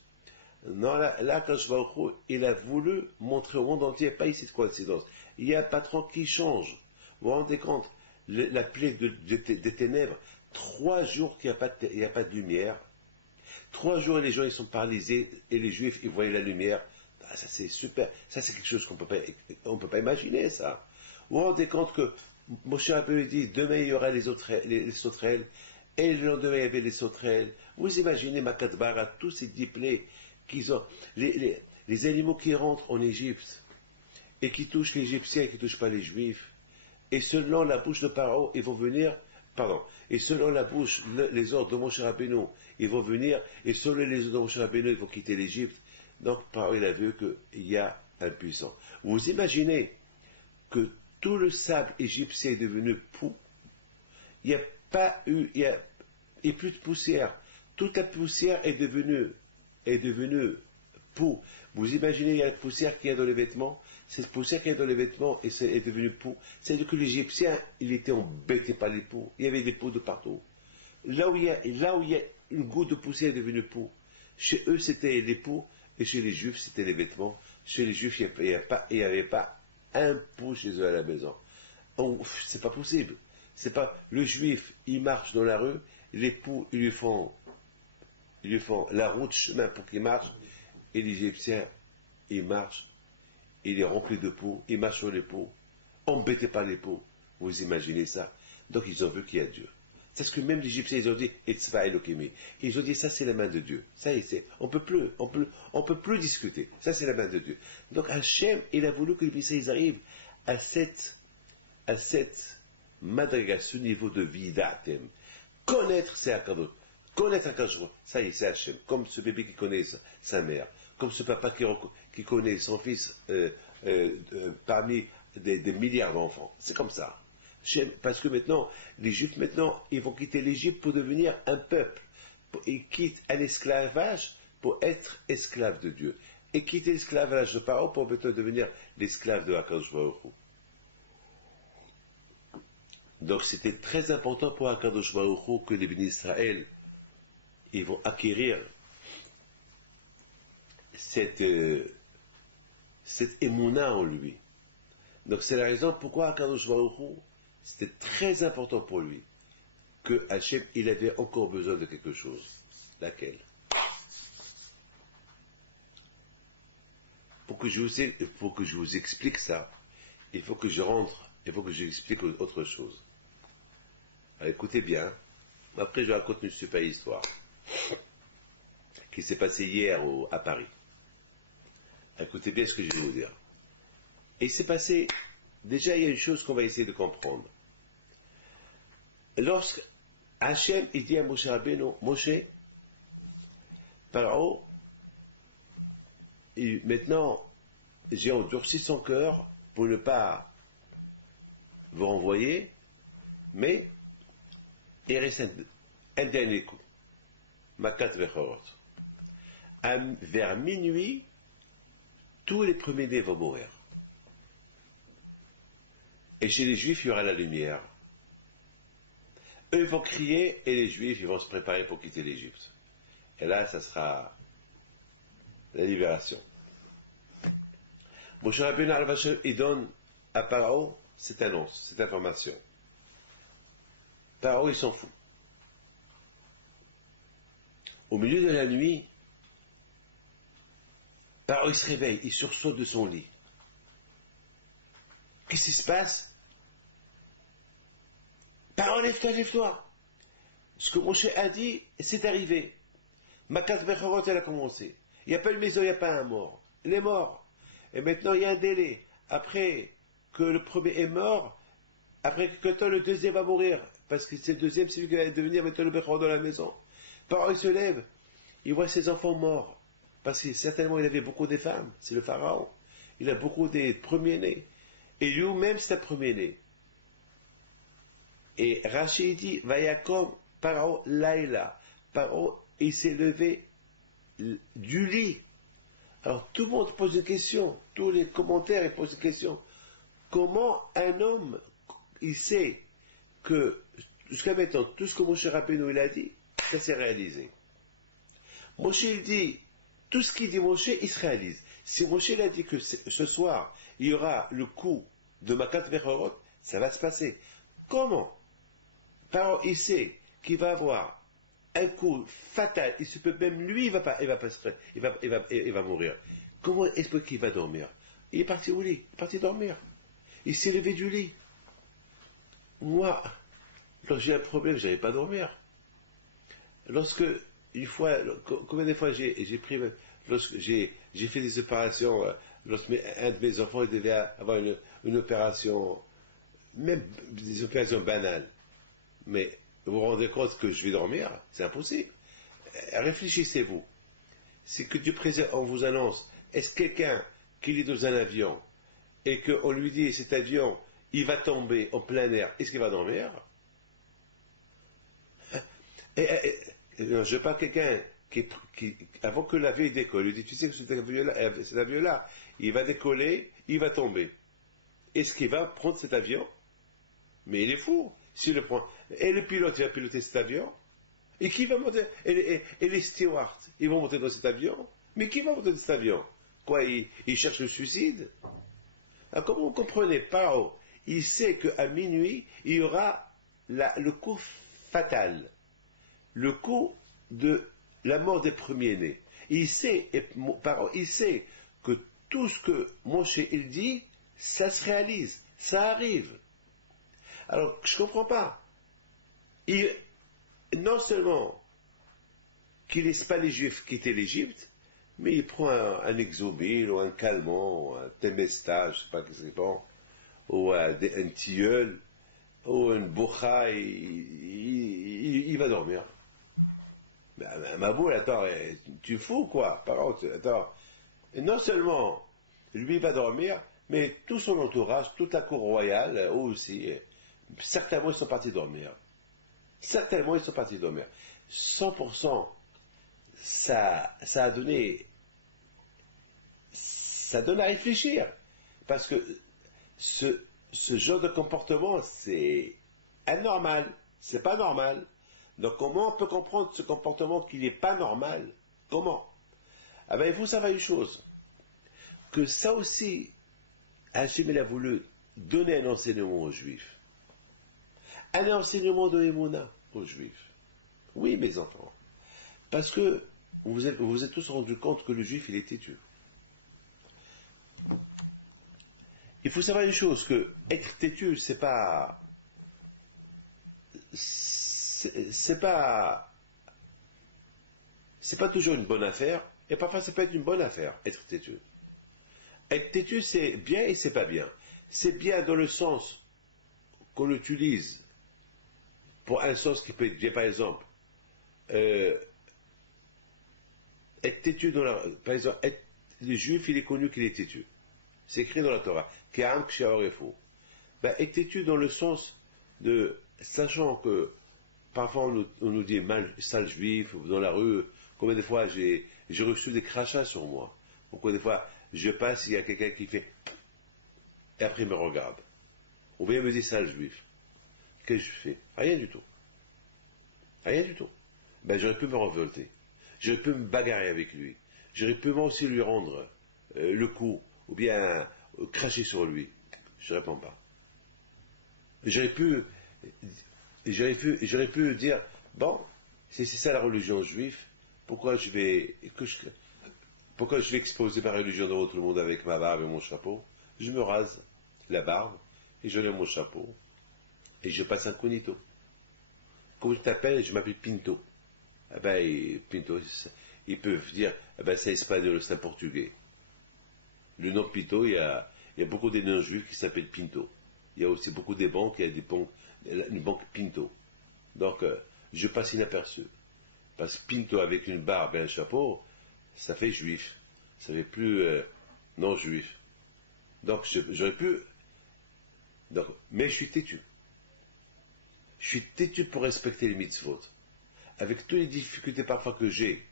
Non, là, quand je vais au Khou, il a voulu montrer au monde entier, pas ici de coïncidence. Il y a un patron qui change. Vous vous rendez compte, la plaie des ténèbres, 3 jours qu'il n'y a pas de lumière, 3 jours et les gens ils sont paralysés, et les Juifs ils voyaient la lumière. Ah, ça c'est super, ça c'est quelque chose qu'on ne peut pas imaginer ça. Vous vous rendez compte que Moshe Rabbeinu dit, demain il y aura les sauterelles, et le lendemain il y avait les sauterelles. Vous imaginez Makadbara, tous ces 10 plaies qu'ils ont, les animaux qui rentrent en Égypte, et qui touchent les Égyptiens et qui ne touchent pas les Juifs, et selon la bouche de Pharaon, ils vont venir, et selon la bouche, les ordres de Moshe Rabbeinu, ils vont venir, et selon les ordres de Moshe Rabbeinu, ils vont quitter l'Égypte. Donc, Pharaon, il a vu qu'il y a un puissant. Vous imaginez que tout le sable égyptien est devenu poux. Il n'y a pas eu, il n'y a plus de poussière. Toute la poussière est devenue poux. Vous imaginez, il y a la poussière qu'il y a dans les vêtements. Cette poussière qu'il y a dans les vêtements est devenue poux. C'est-à-dire que l'Égyptien, il était embêté par les poux. Il y avait des poux de partout. Là où il y a une goutte de poussière est devenue poux. Chez eux, c'était les poux. Et chez les Juifs, c'était les vêtements. Chez les Juifs, il n'y avait pas un pou chez eux à la maison. C'est pas possible. C'est pas le Juif, il marche dans la rue, les poux, ils lui font la route, chemin pour qu'il marche, et l'Égyptien, il marche, il est rempli de poux, il marche sur les poux, embêté par les poux. Vous imaginez ça? Donc ils ont vu qu'il y a Dieu. C'est ce que même les Égyptiens, ils ont dit, Etzva Elokimi. Ils ont dit, ça c'est la main de Dieu. Ça y est, on peut plus discuter. Ça c'est la main de Dieu. Donc Hachem, il a voulu que les Israéliens arrivent à cette madriga, ce niveau de vidatem. Connaître c'est Akadosh. Connaître Akadosh. Ça y est, c'est Hachem. Comme ce bébé qui connaît sa mère. Comme ce papa qui connaît son fils parmi des milliards d'enfants. C'est comme ça. Parce que maintenant, les Juifs, ils vont quitter l'Égypte pour devenir un peuple. Ils quittent un esclavage pour être esclaves de Dieu. Et quitter l'esclavage de Pharaon pour maintenant devenir l'esclave de Akadosh Baruch Hu. Donc c'était très important pour Akadosh Baruch Hu que les bénis d'Israël, ils vont acquérir cette émouna en lui. Donc c'est la raison pourquoi Akadosh Baruch Hu, c'était très important pour lui que Hachem, il avait encore besoin de quelque chose. Laquelle? Pour que je vous explique ça, il faut que j'explique autre chose. Alors, écoutez bien, après je raconte une super histoire qui s'est passée hier à Paris. Écoutez bien ce que je vais vous dire. Et il s'est passé, déjà il y a une chose qu'on va essayer de comprendre. Lorsque Hachem, il dit à Moshe Rabbeinu, Moshe, Pharaon, maintenant, j'ai endurci son cœur pour ne pas vous renvoyer, mais il reste un dernier coup. Makat Vechorot. Vers minuit, tous les premiers-nés vont mourir. Et chez les Juifs, il y aura la lumière. eux ils vont crier et les Juifs ils vont se préparer pour quitter l'Égypte. Et là, ça sera la libération. Moshe Rabbeinu al-Vachem, il donne à Paro cette annonce, cette information. Paro, il s'en fout. Au milieu de la nuit, Paro, il se réveille, il sursaute de son lit. Qu'est-ce qui se passe? Paro, lève-toi, lève-toi. Ce que Moshe a dit, c'est arrivé. Makat Bechorot, elle a commencé. Il n'y a pas une maison, il n'y a pas un mort. Elle est morte. Et maintenant, il y a un délai. Après que le premier est mort, après quelque temps, le deuxième va mourir. Parce que c'est le deuxième, c'est lui qui va devenir maintenant le Bechorot dans la maison. Pharaon, il se lève. Il voit ses enfants morts. Parce que certainement, il avait beaucoup de femmes. C'est le Pharaon. Il a beaucoup des premiers-nés. Et lui-même, c'est un premier-né. Et Rachid dit, Vayakom, Pharaon, Laïla. Pharaon, il s'est levé du lit. Alors tout le monde pose une question, tous les commentaires ils posent une question. Comment un homme, il sait que jusqu'à maintenant, tout ce que Moshe Rabbeinu il a dit, ça s'est réalisé. Moshe il dit, tout ce qu'il dit Moshe, il se réalise. Si Moshe il a dit que ce soir, il y aura le coup de Makat Bechorot, ça va se passer. Comment? Pharaon, il sait qu'il va avoir un coup fatal, il se peut même lui, il va mourir. Comment est-ce qu'il va dormir? Il est parti au lit, il est parti dormir. Il s'est levé du lit. Moi, quand j'ai un problème, je n'arrive pas à dormir. Lorsque, une fois, combien de fois j'ai pris, lorsque j'ai fait des opérations, lorsque un de mes enfants devait avoir une opération, même des opérations banales, mais vous vous rendez compte que je vais dormir? C'est impossible. Réfléchissez-vous. C'est que Dieu présent, on vous annonce, est-ce quelqu'un qui est dans un avion et qu'on lui dit cet avion, il va tomber en plein air, est-ce qu'il va dormir? Non, je parle quelqu'un qui, avant que l'avion décolle, il dit, tu sais que cet avion-là, il va décoller, il va tomber. Est-ce qu'il va prendre cet avion? Mais il est fou. S'il le prend. Et le pilote, il va piloter cet avion. Et qui va monter? Et les stewards, ils vont monter dans cet avion. Mais qui va monter dans cet avion? Quoi, il cherche le suicide? Alors, comment vous comprenez? Paro, il sait qu'à minuit, il y aura le coup fatal. Le coup de la mort des premiers-nés. Il sait, Paro, il sait que tout ce que Moshe il dit, ça se réalise, ça arrive. Alors, je ne comprends pas. Non seulement qu'il ne laisse pas les Juifs quitter l'Égypte, mais il prend un exobile, ou un calmant, ou un temesta, je ne sais pas ce que c'est bon, ou un tilleul, ou une boucha, il va dormir. Ma boule, attends, tu fous quoi? Attends. Et non seulement lui va dormir, mais tout son entourage, toute la cour royale, eux aussi, certainement ils sont partis dormir. Certainement ils sont partis dormir. 100%, ça donne à réfléchir. Parce que ce genre de comportement, c'est anormal. C'est pas normal. Donc comment on peut comprendre ce comportement qui n'est pas normal? Comment? Ah ben, il faut savoir une chose. Que ça aussi, Hachem il a voulu donner un enseignement aux Juifs. Un enseignement de Emouna aux Juifs. Oui, mes enfants. Parce que vous vous êtes tous rendus compte que le Juif, il est têtu. Il faut savoir une chose, que être têtu, c'est pas toujours une bonne affaire, et parfois ça peut être une bonne affaire, être têtu. Être têtu, c'est bien et c'est pas bien. C'est bien dans le sens qu'on l'utilise pour un sens qui peut être bien, par exemple, être têtu par exemple, le juif, il est connu qu'il est têtu. C'est écrit dans la Torah. Ben, être têtu dans le sens de, sachant que parfois on nous dit sale juif dans la rue, combien de fois j'ai reçu des crachats sur moi. Combien de fois je passe, il y a quelqu'un qui fait et après il me regarde. On vient me dire sale juif. Qu'est-ce que je fais? Rien du tout. Rien du tout. Ben, j'aurais pu me révolter. J'aurais pu me bagarrer avec lui. J'aurais pu moi aussi lui rendre le coup, ou bien cracher sur lui. Je ne réponds pas. J'aurais pu dire, bon, c'est ça la religion juive, pourquoi je vais exposer ma religion devant tout le monde avec ma barbe et mon chapeau? Je me rase la barbe, et je lève mon chapeau, et je passe incognito. Comment tu t'appelles? Je m'appelle Pinto. Eh ben, Pinto, ils peuvent dire, eh ben, c'est espagnol, c'est un portugais. Le nom Pinto, il y a beaucoup de noms juifs qui s'appellent Pinto. Il y a aussi beaucoup de banques, il y a une banque Pinto. Donc, je passe inaperçu. Parce que Pinto avec une barbe et un chapeau, ça fait juif. Ça fait plus non juif. Donc, j'aurais pu. Donc, mais je suis têtu. Je suis têtu pour respecter les mitzvot. Avec toutes les difficultés parfois que j'ai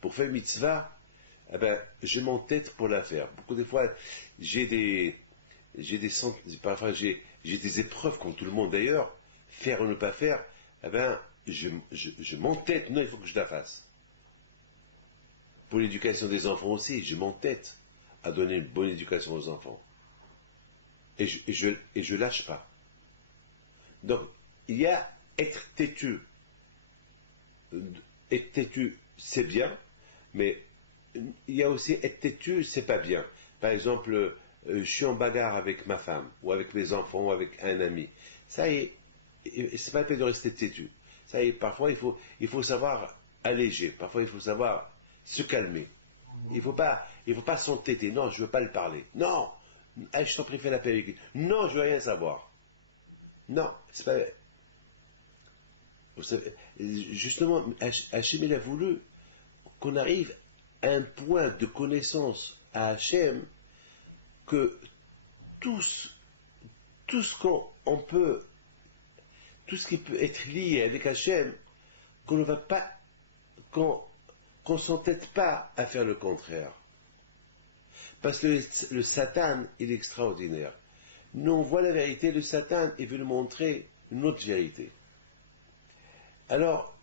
pour faire mitzvah, eh ben, je m'entête pour la faire. Beaucoup de fois, parfois j'ai des épreuves comme tout le monde d'ailleurs, faire ou ne pas faire, eh ben, je m'entête, non, il faut que je la fasse. Pour l'éducation des enfants aussi, je m'entête à donner une bonne éducation aux enfants. Et je lâche pas. Donc, il y a être têtu. Être têtu, c'est bien, mais il y a aussi être têtu, c'est pas bien. Par exemple, je suis en bagarre avec ma femme, ou avec mes enfants, ou avec un ami. Ça y est, c'est pas la peine de rester têtu. Ça y est, parfois il faut savoir alléger, parfois il faut savoir se calmer. Il faut pas s'entêter. Non, je veux pas le parler. Non, je t'en prie, fais la paix avec lui. Non, je veux rien savoir. Non, c'est pas. Vous savez, justement, Hachem il a voulu qu'on arrive à un point de connaissance à Hachem que tout ce qu'on peut, tout ce qui peut être lié avec Hachem, qu'on ne va pas, qu'on s'entête pas à faire le contraire. Parce que le Satan, il est extraordinaire. Nous, on voit la vérité, le Satan, il veut nous montrer une autre vérité. Alors,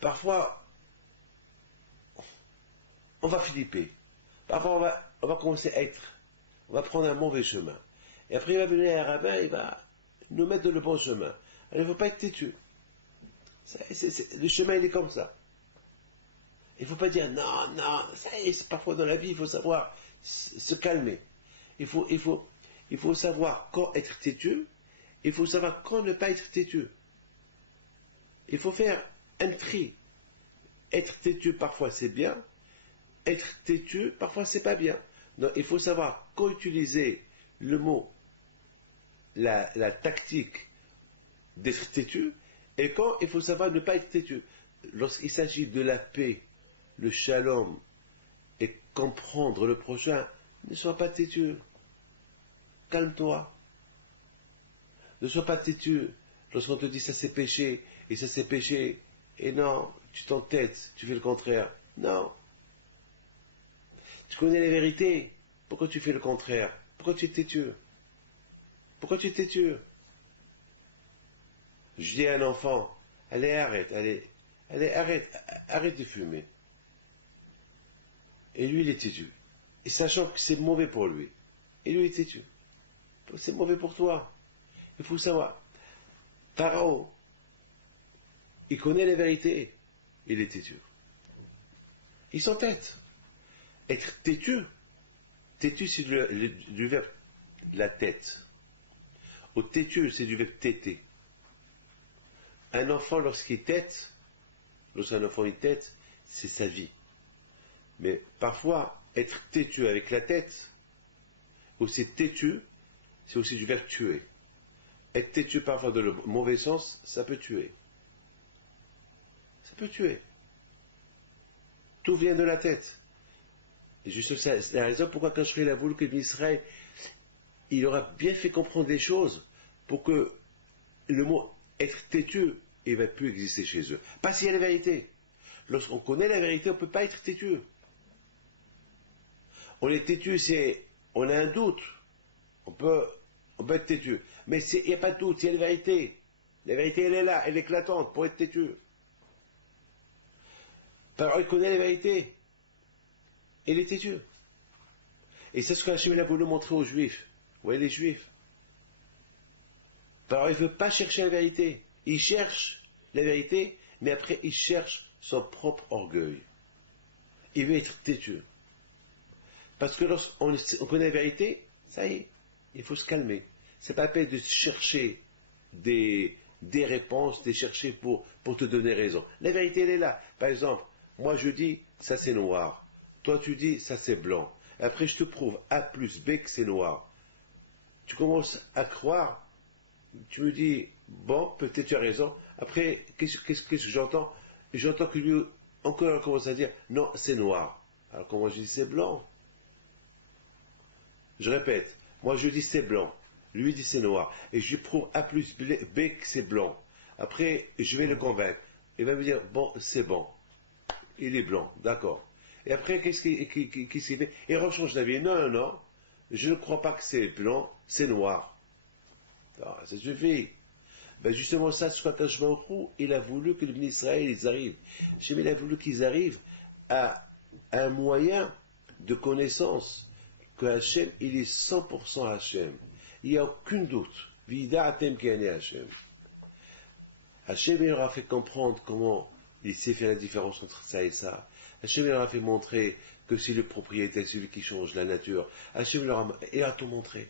parfois, on va flipper. Parfois, on va commencer à on va prendre un mauvais chemin. Et après, il va venir un rabbin, il va nous mettre dans le bon chemin. Alors, il ne faut pas être têtu. Le chemin, il est comme ça. Il ne faut pas dire non, non, ça y est, c'est parfois dans la vie, il faut savoir se calmer. Il faut savoir quand être têtu, il faut savoir quand ne pas être têtu. Il faut faire un tri. Être têtu, parfois, c'est bien. Être têtu, parfois, c'est pas bien. Donc, il faut savoir quand utiliser le mot, la tactique d'être têtu, et quand il faut savoir ne pas être têtu. Lorsqu'il s'agit de la paix, le shalom, et comprendre le prochain, ne sois pas têtu. Calme-toi. Ne sois pas têtu. Lorsqu'on te dit ça c'est péché, et ça c'est péché, et non, tu t'entêtes, tu fais le contraire. Non. Tu connais la vérité. Pourquoi tu fais le contraire? Pourquoi tu es têtu? Pourquoi tu es têtu? Je dis à un enfant, allez, arrête de fumer. Et lui, il est têtu. Et sachant que c'est mauvais pour lui. Et lui, il est têtu. C'est mauvais pour toi. Il faut savoir. Pharaon, il connaît la vérité. Il est têtu. Il s'entête. Être têtu. Têtu, c'est du verbe de la tête. Au têtu, c'est du verbe têter. Un enfant, lorsqu'un enfant il tête, c'est sa vie. Mais parfois, être têtu avec la tête, aussi têtu, c'est aussi du verbe tuer. Être têtu parfois dans le mauvais sens, ça peut tuer. Ça peut tuer. Tout vient de la tête. Et juste ça, c'est la raison pourquoi quand je ferai la voulu que Israël, il aura bien fait comprendre des choses pour que le mot être têtu, il ne va plus exister chez eux. Parce qu'il y a la vérité. Lorsqu'on connaît la vérité, on ne peut pas être têtu. On est têtu, on a un doute. On peut être têtu. Mais il n'y a pas de doute, il y a la vérité. La vérité, elle est là, elle est éclatante pour être têtu. Pharaon, il connaît la vérité. Il est têtu. Et c'est ce qu'Hachem a voulu montrer aux Juifs. Vous voyez les Juifs. Pharaon, il ne veut pas chercher la vérité. Il cherche la vérité, mais après, il cherche son propre orgueil. Il veut être têtu. Parce que lorsqu'on connaît la vérité, ça y est, il faut se calmer. C'est pas la peine de chercher des réponses, de chercher pour te donner raison. La vérité, elle est là. Par exemple, moi je dis, ça c'est noir. Toi tu dis, ça c'est blanc. Après je te prouve A plus B que c'est noir. Tu commences à croire, tu me dis, bon, peut-être tu as raison. Après, qu'est-ce que j'entends? J'entends que lui, encore commence à dire, non, c'est noir. Alors comment je dis, c'est blanc? Je répète, moi je dis c'est blanc. Lui dit c'est noir. Et je lui prouve A plus B que c'est blanc. Après, je vais le convaincre. Il va me dire, bon, c'est bon. Il est blanc, d'accord. Et après, qu'est-ce qu'il fait? Il rechange d'avis. Non, non, non. Je ne crois pas que c'est blanc, c'est noir. Alors, ça suffit. Ben justement, ça, ce qu'Akadosh Baruch Hu, il a voulu que les bénis Israël, ils arrivent. Il a voulu qu'ils arrivent à un moyen de connaissance que Hachem, il est 100% Hachem. Il n'y a aucun doute. Vida atem kiane Hachem. Hachem, il leur a fait comprendre comment il sait faire la différence entre ça et ça. Hachem, il leur a fait montrer que c'est le propriétaire, celui qui change la nature. Hachem, il a tout montré.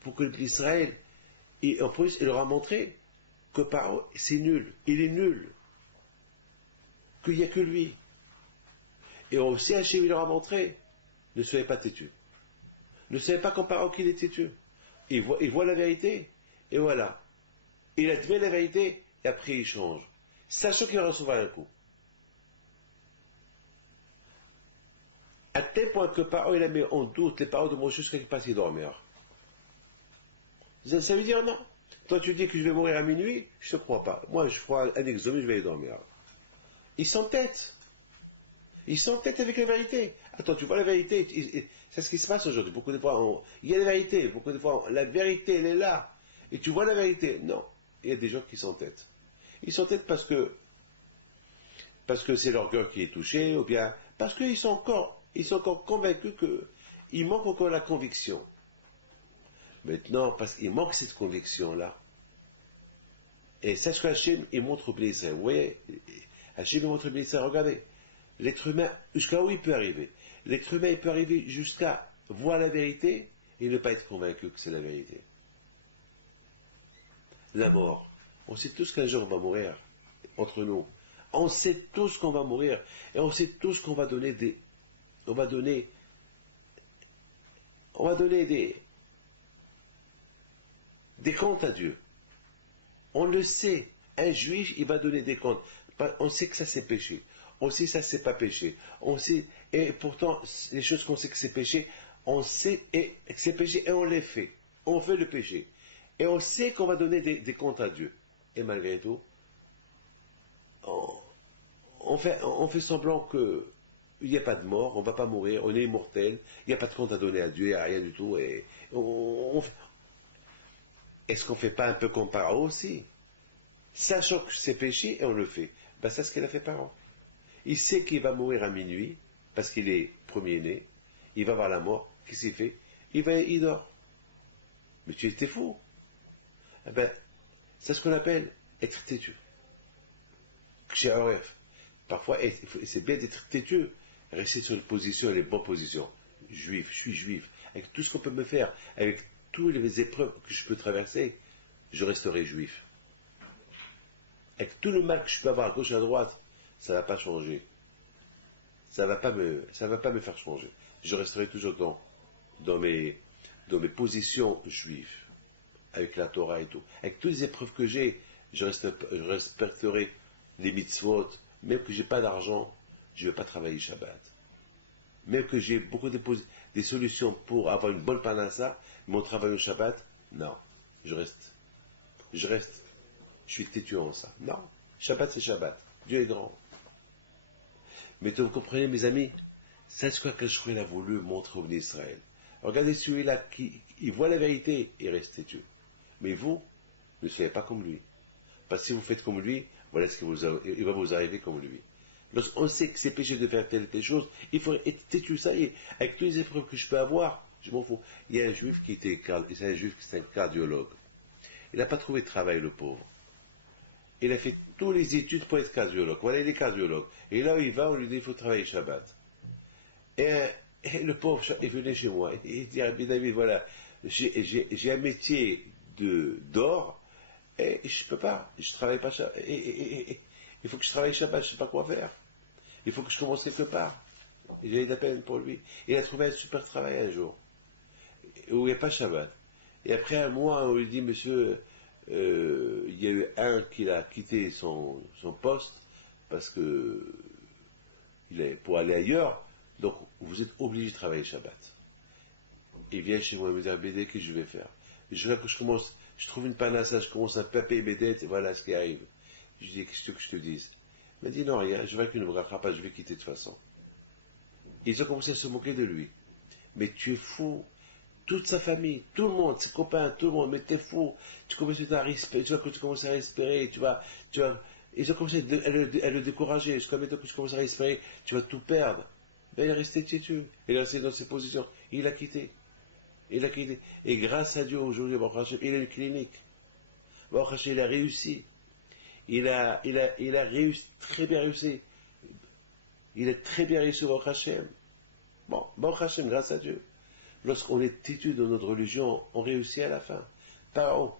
Pour que l'Israël, en plus, il leur a montré que Paro, c'est nul. Il est nul. Qu'il n'y a que lui. Et aussi, Hachem, il leur a montré, ne soyez pas têtus. Ne soyez pas comme Paro qu'il est têtu. Il voit la vérité, et voilà. Il admet la vérité, et après il change. Sachant qu'il va recevoir un coup. À tel point que Paro, il a mis en doute les paroles de Moshe jusqu'à ce qu'il passe y dormir. Ça veut dire non. Toi tu dis que je vais mourir à minuit, je ne te crois pas. Moi je ferai un examen, je vais y dormir. Ils s'entêtent. Ils s'entêtent avec la vérité. Attends, tu vois la vérité, c'est ce qui se passe aujourd'hui. Beaucoup de fois, il y a la vérité. Beaucoup de fois, la vérité, elle est là. Et tu vois la vérité. Non. Il y a des gens qui s'entêtent. Ils s'entêtent parce que c'est l'orgueil qui est touché, ou bien parce qu'ils sont encore convaincus qu'il manque encore la conviction. Maintenant, parce qu'il manque cette conviction-là. Et sache qu'Hachem, il montre au Israël. Vous voyez, Hachem, il montre au Israël. Regardez. L'être humain, jusqu'à où il peut arriver? L'être humain, il peut arriver jusqu'à voir la vérité et ne pas être convaincu que c'est la vérité. La mort. On sait tous qu'un jour on va mourir, entre nous. On sait tous qu'on va mourir, et on sait tous qu'on va donner des comptes à Dieu. On le sait. Un juif, il va donner des comptes. On sait que ça c'est péché. On sait que ça c'est pas péché. On sait, et pourtant, les choses qu'on sait que c'est péché, on sait que c'est péché et on les fait. On fait le péché. Et on sait qu'on va donner des comptes à Dieu. Et malgré tout, on fait semblant qu'il n'y a pas de mort, on ne va pas mourir, on est immortel, il n'y a pas de compte à donner à Dieu, il n'y a rien du tout. Et est-ce qu'on ne fait pas un peu comme Paro aussi? Sachant que c'est péché et on le fait. Ben, c'est ce qu'il a fait Paro. Il sait qu'il va mourir à minuit, parce qu'il est premier-né, il va voir la mort, qu'est-ce qu'il fait? Il dort. Mais tu étais fou. Eh ben, c'est ce qu'on appelle être têtu. Parfois, c'est bien d'être têtu, rester sur les positions, les bonnes positions. Juif, je suis juif. Avec tout ce qu'on peut me faire, avec toutes les épreuves que je peux traverser, je resterai juif. Avec tout le mal que je peux avoir à gauche et à droite, ça ne va pas changer. Ça ne va pas me faire changer. Je resterai toujours dans mes positions juives, avec la Torah et tout. Avec toutes les épreuves que j'ai, je respecterai les mitzvot. Même que j'ai pas d'argent, je ne vais pas travailler Shabbat. Même que j'ai beaucoup des solutions pour avoir une bonne panassa, mon travail au Shabbat, non. Je reste. Je suis têtu en ça. Non. Shabbat, c'est Shabbat. Dieu est grand. Mais vous comprenez, mes amis, c'est ce qu'Akadosh a voulu montrer au Israël. Regardez celui-là qui il voit la vérité, il reste têtu. Mais vous, ne soyez pas comme lui. Parce que si vous faites comme lui, voilà ce il va vous arriver comme lui. Lorsqu'on sait que c'est péché de faire telle chose, il faut être têtu, ça y est. Avec toutes les épreuves que je peux avoir, je m'en fous. Il y a un juif c'est un juif qui est un cardiologue. Il n'a pas trouvé de travail, le pauvre. Il a fait toutes les études pour être cardiologue. Voilà, il est cardiologue. Et là où il va, on lui dit il faut travailler Shabbat. Et le pauvre, il venait chez moi. Il dit Rabbi David, voilà, j'ai un métier d'or et je ne peux pas. Je ne travaille pas Shabbat. Il faut que je travaille Shabbat, je ne sais pas quoi faire. Il faut que je commence quelque part. J'ai eu de la peine pour lui. Il a trouvé un super travail un jour, où il n'y a pas Shabbat. Et après un mois, on lui dit, monsieur, il y a eu un qui a quitté son poste parce que pour aller ailleurs, donc vous êtes obligé de travailler Shabbat. Il vient chez moi et me dit, BD, qu'est-ce que je vais faire? Je trouve une panasse, je commence à payer mes dettes, et voilà ce qui arrive. Je dis, qu'est-ce que je te dise? Il m'a dit, non, rien, je vais qu'une ne me pas, je vais quitter de toute façon. Ils ont commencé à se moquer de lui. Mais tu es fou. Toute sa famille, tout le monde, ses copains, tout le monde, mais t'es fou. Tu commences à respirer, tu vois, quand tu commences à respirer, ils ont commencé à le décourager. Jusqu'à maintenant que tu commences à respirer, tu vas tout perdre. Ben, il est resté têtu. Il est resté dans ses positions. Il a quitté. Il a quitté. Et grâce à Dieu, aujourd'hui, il a une clinique. Il a réussi. Il a réussi, très bien réussi. Il a très bien réussi, Baruch Hashem. Bon, Baruch Hashem, grâce à Dieu. Lorsqu'on est têtu dans notre religion, on réussit à la fin. Paro,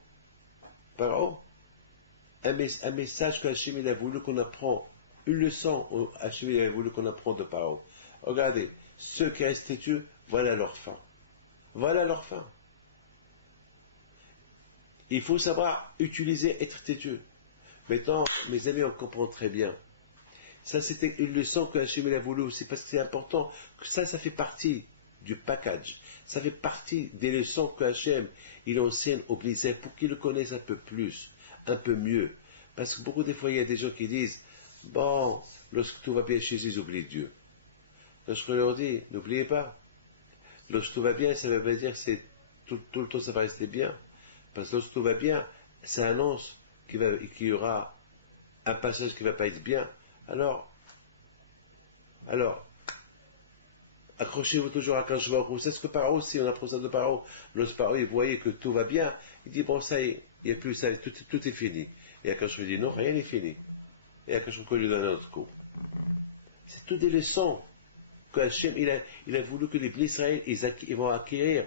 un message qu'Hachem il a voulu qu'on apprend, une leçon Hachem il a voulu qu'on apprenne de Paro. Regardez, ceux qui restent têtus, voilà leur fin. Voilà leur fin. Il faut savoir utiliser être têtu. Maintenant, mes amis, on comprend très bien. Ça, c'était une leçon que Hachem il a voulu aussi, parce que c'est important, que ça fait partie du package. Ça fait partie des leçons que Hachem, il enseigne aux Blisser pour qu'ils le connaissent un peu plus, un peu mieux. Parce que beaucoup de fois, il y a des gens qui disent, bon, lorsque tout va bien chez eux, ils oublient Dieu. Lorsque je leur dis, n'oubliez pas, lorsque tout va bien, ça veut pas dire que tout le temps ça va rester bien. Parce que lorsque tout va bien, ça annonce qu'il y aura un passage qui ne va pas être bien. Alors, accrochez-vous toujours à Kadosh Baruch Hu. C'est ce que Paro, si on apprend ça de Paro, lorsque Paro il voyait que tout va bien, il dit bon ça y est, il n'y a plus ça, tout est fini. Et Akash lui dit non, rien n'est fini. Et Akash lui donne un autre coup. C'est toutes des leçons que Hachem, il a voulu que les Bnei Israël, ils vont acquérir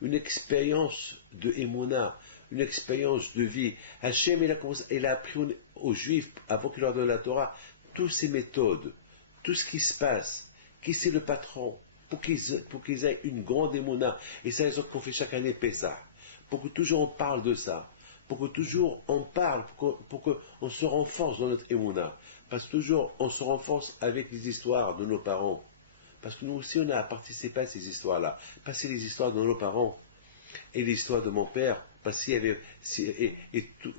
une expérience de Emouna, une expérience de vie. Hachem, il a appris aux Juifs, avant qu'il leur donne la Torah, toutes ces méthodes, tout ce qui se passe, qui c'est le patron, pour qu'ils aient une grande émouna. Et ça, ils ont qu'on fait chaque année Pessah. Pour que toujours on parle de ça. Pour que toujours on parle, pour qu'on se renforce dans notre émouna. Parce que toujours on se renforce avec les histoires de nos parents. Parce que nous aussi on a participé à ces histoires-là. Parce que c'est les histoires de nos parents. Et l'histoire de mon père. Parce qu'il y avait,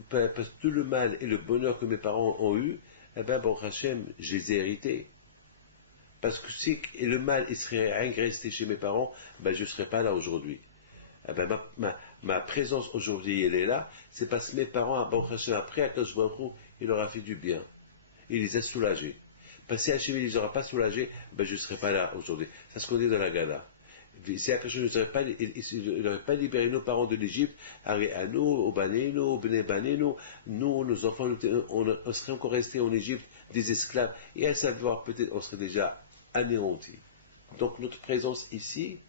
parce que tout le mal et le bonheur que mes parents ont eu, eh bien, bon, Hachem, je les ai hérités. Parce que si le mal il serait resté chez mes parents, ben, je ne serais pas là aujourd'hui. Eh ben, ma présence aujourd'hui, elle est là, c'est parce que mes parents, après, Akadosh Baruch Hu, il leur a fait du bien. Il les a soulagés. Parce que si Hachem ne les aura pas soulagés, ben, je ne serais pas là aujourd'hui. C'est ce qu'on dit dans la Gala. Si Hachem ne n'aurait pas libéré nos parents de l'Égypte, à nous, au Banéno, au Bné Banéno, nous, nos enfants, on serait encore restés en Égypte des esclaves. Et à savoir, peut-être, on serait déjà anéanti. Donc notre présence ici,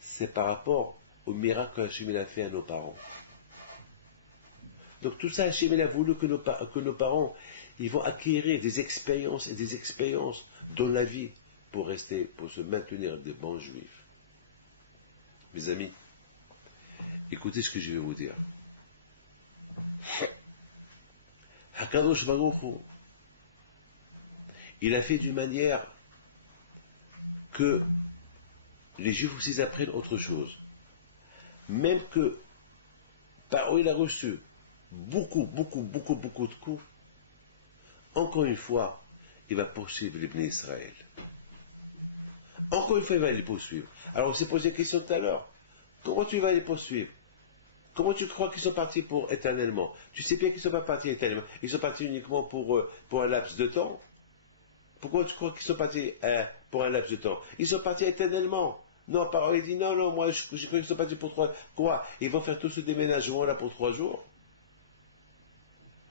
c'est par rapport au miracle que Hachem a fait à nos parents. Donc tout ça, Hachem a voulu que nos parents, ils vont acquérir des expériences et des expériences dans la vie pour se maintenir des bons juifs. Mes amis, écoutez ce que je vais vous dire. Hakadosh Baruch Hu, il a fait d'une manière que les Juifs aussi apprennent autre chose. Même que Paro il a reçu beaucoup de coups, encore une fois, il va poursuivre les Bnei Israël. Encore une fois, il va les poursuivre. Alors on s'est posé la question tout à l'heure. Comment tu vas les poursuivre? Comment tu crois qu'ils sont partis pour éternellement? Tu sais bien qu'ils ne sont pas partis éternellement. Ils sont partis uniquement pour un laps de temps. Pourquoi tu crois qu'ils sont partis pour un laps de temps? Ils sont partis éternellement. Non, par il dit non, non, moi je crois qu'ils sont partis pour 3. Quoi? Ils vont faire tout ce déménagement là pour 3 jours?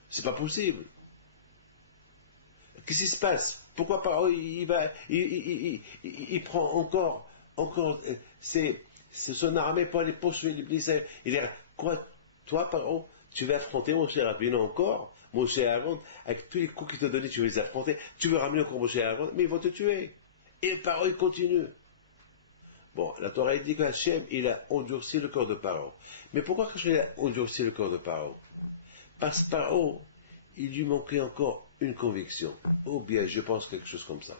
C'est pas possible. Qu'est-ce qui se passe? Pourquoi Paro il prend encore son armée pour aller poursuivre l'Église? Il est quoi? Toi, Paro, tu vas affronter mon cher Rabbeinu encore, mon cher Aaron, avec tous les coups qu'il t'a donnés, tu veux les affronter, tu veux ramener encore mon cher Aaron, mais ils vont te tuer. Et Paro, il continue. Bon, la Torah dit qu'Hachem, il a endurci le corps de Paro. Mais pourquoi il a endurci le corps de Paro? Parce que Paro, il lui manquait encore une conviction. Ou bien, je pense quelque chose comme ça.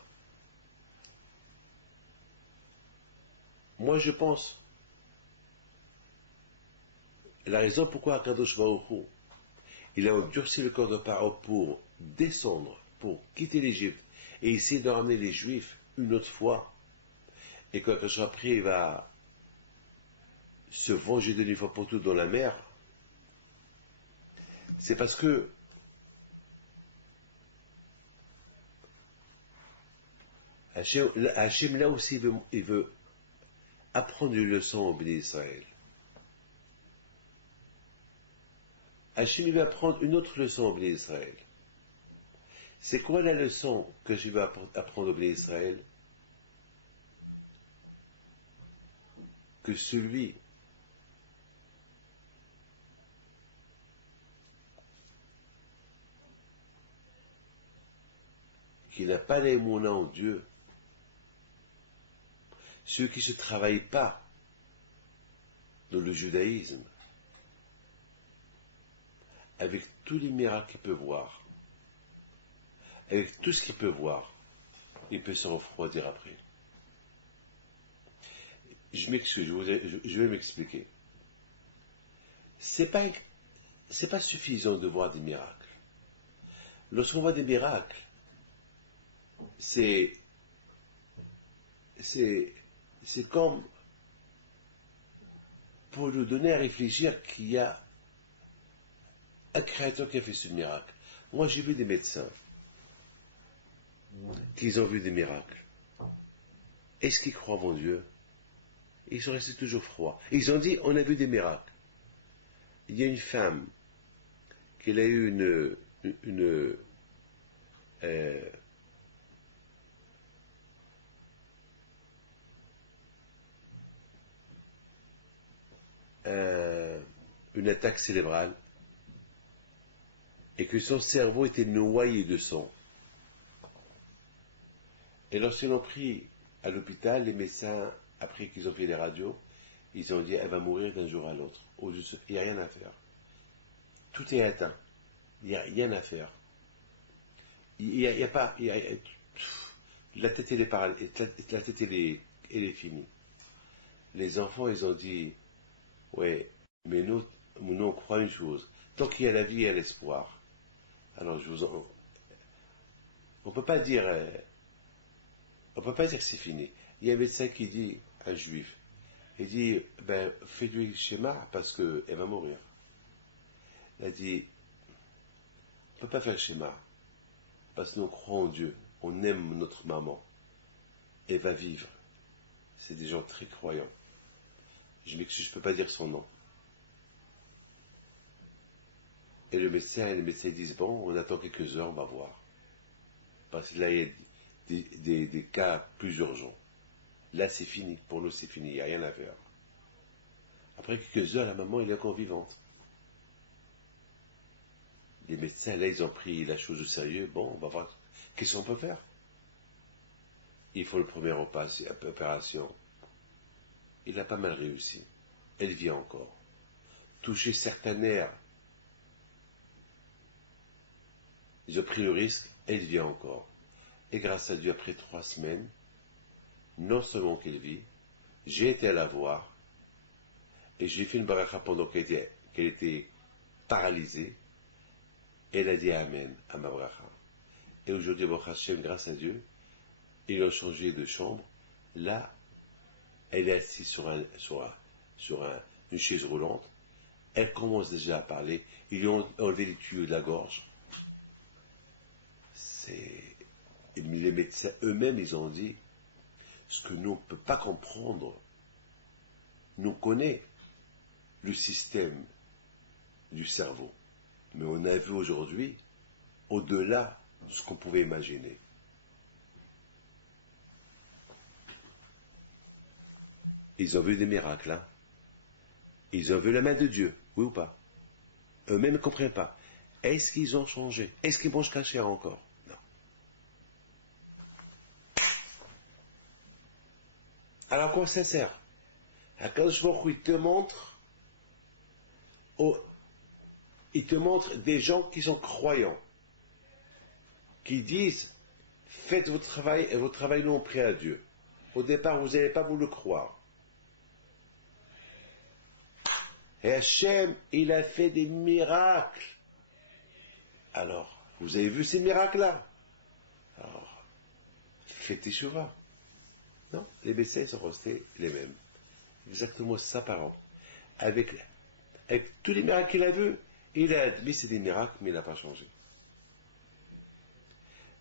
Moi, je pense, la raison pourquoi Akadosh Baruch Hu, il a endurci le corps de Paro pour descendre, pour quitter l'Égypte, et essayer de ramener les Juifs une autre fois, et qu'Akadosh après, il va se venger de une fois pour toutes dans la mer, c'est parce que Hachem, là aussi, il veut apprendre une leçon au béni Israël. Hachem, il va apprendre une autre leçon au béni Israël. C'est quoi la leçon que je vais apprendre au béni Israël? Que celui qui n'a pas l'émouna en Dieu, ceux qui ne se travaillent pas dans le judaïsme, avec tous les miracles qu'il peut voir, avec tout ce qu'il peut voir, il peut se refroidir après. Je m'excuse, je vais m'expliquer. C'est pas suffisant de voir des miracles. Lorsqu'on voit des miracles, c'est comme pour nous donner à réfléchir qu'il y a un créateur qui a fait ce miracle. Moi, j'ai vu des médecins qui ont vu des miracles. Est-ce qu'ils croient en Dieu? Ils sont restés toujours froids. Ils ont dit, on a vu des miracles. Il y a une femme qui a eu une attaque cérébrale et que son cerveau était noyé de sang. Et lorsqu'ils l'ont pris à l'hôpital, les médecins, après qu'ils ont fait les radios, ils ont dit elle va mourir d'un jour à l'autre. Il n'y a rien à faire. Tout est atteint. Il n'y a rien à faire. Il y a pas. La tête, elle est paralysée. La tête, elle est finie. Les enfants, ils ont dit ouais, mais nous, on croit une chose. Tant qu'il y a la vie, il y a l'espoir. Alors, on ne peut pas dire que c'est fini. Il y a un médecin qui dit, un juif, il dit, ben, fais-lui le schéma parce qu'elle va mourir. Il a dit, on ne peut pas faire le schéma parce que nous croyons en Dieu, on aime notre maman, elle va vivre. C'est des gens très croyants. Je m'excuse, je ne peux pas dire son nom. Et les médecins disent, bon, on attend quelques heures, on va voir. Parce que là, il y a des cas plus urgents. Là, c'est fini. Pour nous, c'est fini. Il n'y a rien à faire. Après quelques heures, la maman, elle est encore vivante. Les médecins, là, ils ont pris la chose au sérieux. Bon, on va voir. Qu'est-ce qu'on peut faire? Il faut le premier opération. Il a pas mal réussi. Elle vit encore. Toucher certains nerfs. Ils ont pris le risque. Elle vit encore. Et grâce à Dieu, après 3 semaines, non seulement qu'elle vit, j'ai été à la voir, et j'ai fait une baracha pendant qu'elle était paralysée, et elle a dit Amen à ma baracha. Et aujourd'hui, grâce à Dieu, ils ont changé de chambre. Là, elle est assise sur une chaise roulante, Elle commence déjà à parler. Ils lui ont enlevé les tuyaux de la gorge. Les médecins eux-mêmes, ils ont dit, ce que nous, on ne peut pas comprendre, nous connaît le système du cerveau. Mais on a vu aujourd'hui, au-delà de ce qu'on pouvait imaginer. Ils ont vu des miracles, hein. Ils ont vu la main de Dieu, oui ou pas? Eux-mêmes ne comprennent pas. Est-ce qu'ils ont changé? Est-ce qu'ils mangent caché encore? Non. Alors à quoi ça sert? Akadosh Baruch Hu, il te montre des gens qui sont croyants, qui disent, faites votre travail et votre travail, nous on prie à Dieu. Au départ, vous n'allez pas vous le croire. Et Hachem, il a fait des miracles. Alors, vous avez vu ces miracles-là? Alors, faites Teshuvah. Non, les médecins sont restés les mêmes. Exactement ça par an. Avec tous les miracles qu'il a vus, il a admis c'est des miracles, mais il n'a pas changé.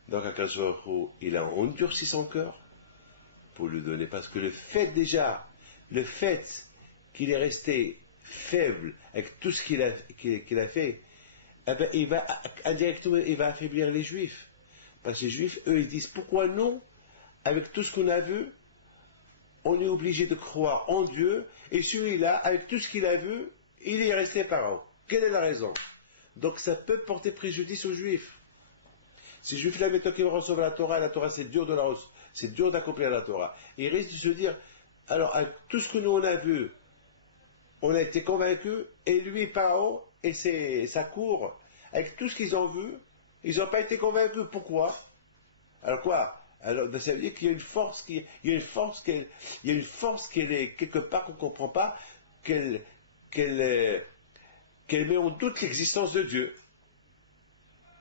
Donc, Akadosh Baruch Hu, il a endurci son cœur pour lui donner, parce que le fait qu'il est resté faible avec tout ce qu'il a fait, eh ben, indirectement, il va affaiblir les Juifs. Parce que les Juifs, eux, ils disent, pourquoi nous, avec tout ce qu'on a vu, on est obligé de croire en Dieu, et celui-là, avec tout ce qu'il a vu, il est resté parent. Quelle est la raison? Donc ça peut porter préjudice aux Juifs. Ces Juifs-là, maintenant qu'ils reçoivent la Torah c'est dur c'est dur d'accomplir la Torah. Ils risquent de se dire, alors, avec tout ce que nous on a vu, on a été convaincus, et lui, Paro, et sa cour, avec tout ce qu'ils ont vu, ils n'ont pas été convaincus. Pourquoi? Alors quoi? Alors, ça veut dire qu'il y a une force qui est quelque part qu'on ne comprend pas, qu'elle met en doute l'existence de Dieu.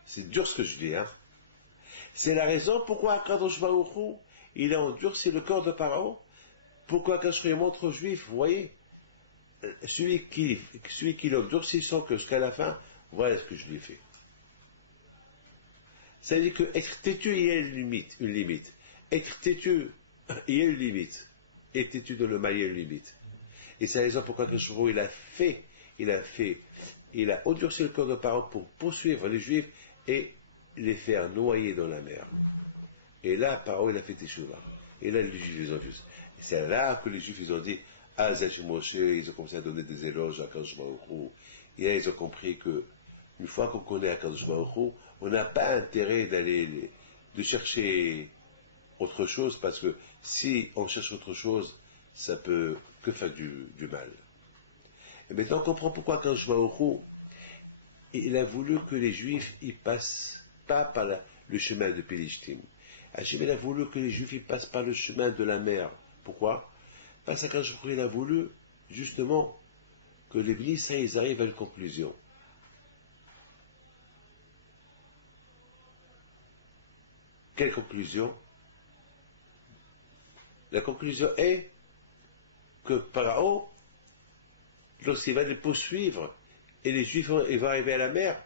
C'est dur ce que je dis, hein. C'est la raison pourquoi Akadosh Baruch Hu, il a endurci le corps de Pharaon. Pourquoi Akadosh Baruch Hu montre aux Juifs, vous voyez, celui qui l'endurcit sans que jusqu'à la fin, voilà ce que je lui ai fait. Ça veut dire que être têtu, il y a une limite. Être têtu, il y a une limite. Être têtu dans le mal, il y a une limite. Et c'est la raison pourquoi Akadosh Baruch Hu, il a endurci le corps de Pharaon pour poursuivre les Juifs et les faire noyer dans la mer. Et là, Pharaon, il a fait Teshuvah. Et là, les Juifs, ils ont vu ça. C'est là que les Juifs, ils ont dit, ah, Zachim Moshe, ils ont commencé à donner des éloges à Akadosh Baruch Hu. Et là, ils ont compris que, une fois qu'on connaît Akadosh Baruch Hu, on n'a pas intérêt de chercher autre chose, parce que si on cherche autre chose, ça peut que faire du mal. Et maintenant, on comprend pourquoi Akadosh Baruch Hu, il a voulu que les Juifs, ils passent pas par le chemin de Pélishtim. Hachem, il a voulu que les Juifs, ils passent par le chemin de la mer. Pourquoi? Parce qu'il a voulu, justement, que les Bnissins, ils arrivent à une conclusion. Quelle conclusion? La conclusion est que Pharaon, lorsqu'il va les poursuivre, et les Juifs vont arriver à la mer,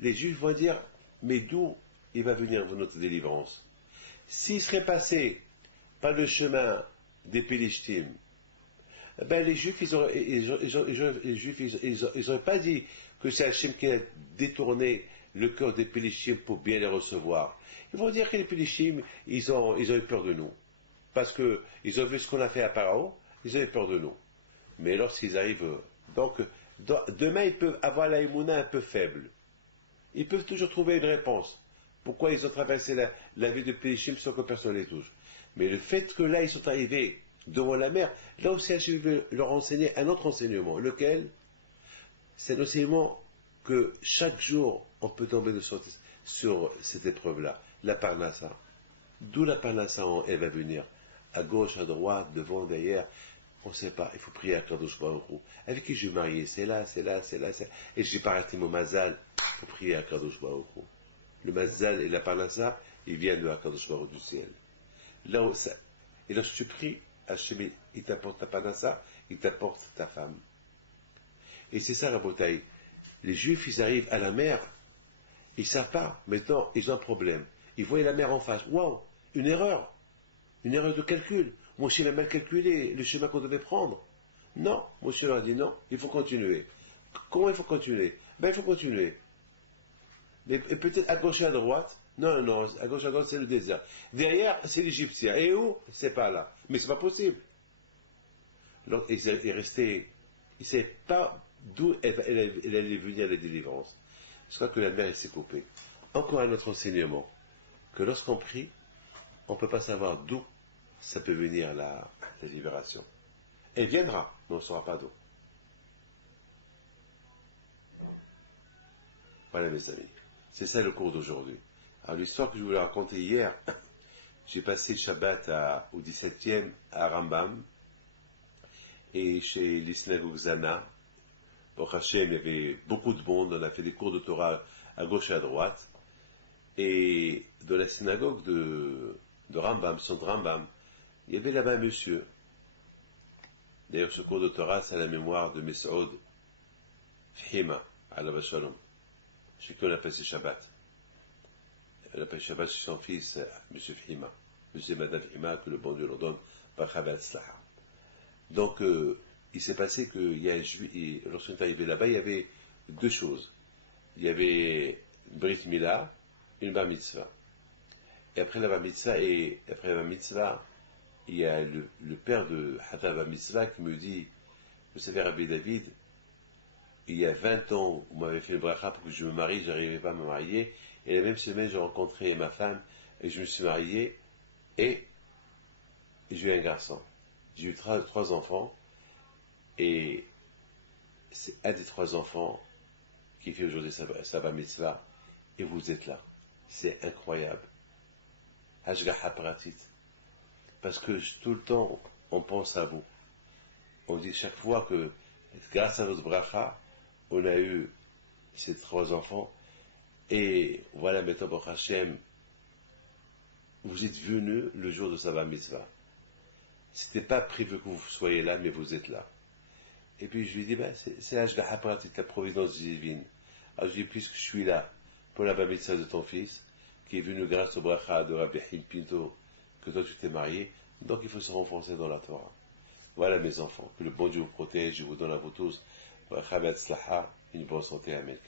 les Juifs vont dire, mais d'où il va venir notre délivrance? S'il serait passé par le chemin des Pélishtim, ben les Juifs, ils n'auraient pas dit que c'est Hachem qui a détourné le cœur des Pélishtim pour bien les recevoir. Ils vont dire que les Pélishtim, ils ont eu peur de nous. Parce qu'ils ont vu ce qu'on a fait à Pharaon, ils ont eu peur de nous. Mais lorsqu'ils arrivent, donc, demain, ils peuvent avoir la émouna un peu faible. Ils peuvent toujours trouver une réponse. Pourquoi ils ont traversé la ville de Pélishtim sans que personne ne les touche? Mais le fait que là, ils sont arrivés devant la mer, là aussi, je vais leur enseigner un autre enseignement. Lequel? C'est l'enseignement que chaque jour, on peut tomber sur cette épreuve-là, la parnassa. D'où la parnassa, elle va venir? À gauche, à droite, devant, derrière, on ne sait pas. Il faut prier à Kadosh Baruch Hu. Avec qui je vais marier? C'est là. Et je n'ai pas raté mon mazal. Il faut prier à Kadosh Baruch Hu. Le mazal et la parnassa, ils viennent de Akadosh Baruch Hu du ciel. Là où ça, et lorsque tu pries, Hachem, il t'apporte ta parnassa, il t'apporte ta femme. Et c'est ça, Rabotaï. Les Juifs, ils arrivent à la mer, ils ne savent pas. Maintenant, ils ont un problème. Ils voient la mer en face. Waouh, une erreur de calcul. Moshe a mal calculé le chemin qu'on devait prendre. Non, Moshe leur a dit non, il faut continuer. Comment il faut continuer? Ben, il faut continuer. Mais peut-être à gauche et à droite. Non, non, à gauche et à droite, c'est le désert. Derrière, c'est l'Égyptien. Et où? C'est pas là. Mais c'est pas possible. Donc, il est resté. Il ne savait pas d'où elle allait venir la délivrance. Je crois que la mer s'est coupée. Encore un autre enseignement. Que lorsqu'on prie, on ne peut pas savoir d'où ça peut venir la libération. Elle viendra, mais on ne saura pas d'où. Voilà mes amis. C'est ça le cours d'aujourd'hui. Alors l'histoire que je voulais raconter hier, j'ai passé le Shabbat au 17e à Rambam et chez les synagogues Zana. Pour Hachem, il y avait beaucoup de monde, on a fait des cours de Torah à gauche et à droite. Et dans la synagogue de Rambam, centre Rambam, il y avait là-bas un monsieur. D'ailleurs, ce cours de Torah, c'est à la mémoire de Mesoud Fhima, à la Shalom. Chez qui on a passé Shabbat. On a passé Shabbat chez son fils, M. Fhima. Monsieur et Madame Fhima, que le bon Dieu leur donne, par Chabad Slaha. Donc, il s'est passé qu'il y a un juif, lorsqu'on est arrivé là-bas, il y avait deux choses. Il y avait une Brit Mila, une Bar Mitzvah. Et après la Bar Mitzvah, il y a le père de Hata Bar Mitzvah qui me dit, vous savez, Rabbi David, il y a 20 ans, vous m'avez fait le bracha pour que je me marie, je n'arrivais pas à me marier. Et la même semaine, j'ai rencontré ma femme et je me suis marié et j'ai eu un garçon. J'ai eu trois enfants et c'est un des trois enfants qui fait aujourd'hui sa Bar Mitzvah et vous êtes là. C'est incroyable. Hashgaha Pratit. Parce que tout le temps, on pense à vous. On dit chaque fois que, grâce à votre bracha, on a eu ces trois enfants. Et voilà, maintenant, Baruch Hashem, vous êtes venus le jour de sa Bar Mitzvah. C'était pas prévu que vous soyez là, mais vous êtes là. Et puis je lui dis, ben, c'est Hashgaha Pratit, la providence divine. Alors je dis, puisque je suis là pour la Bar Mitzvah de ton fils, qui est venu grâce au bracha de Rabbi Him Pinto, que toi tu t'es marié, donc il faut se renforcer dans la Torah. Voilà mes enfants, que le bon Dieu vous protège, je vous donne à vous tous, une bonne santé, Amen.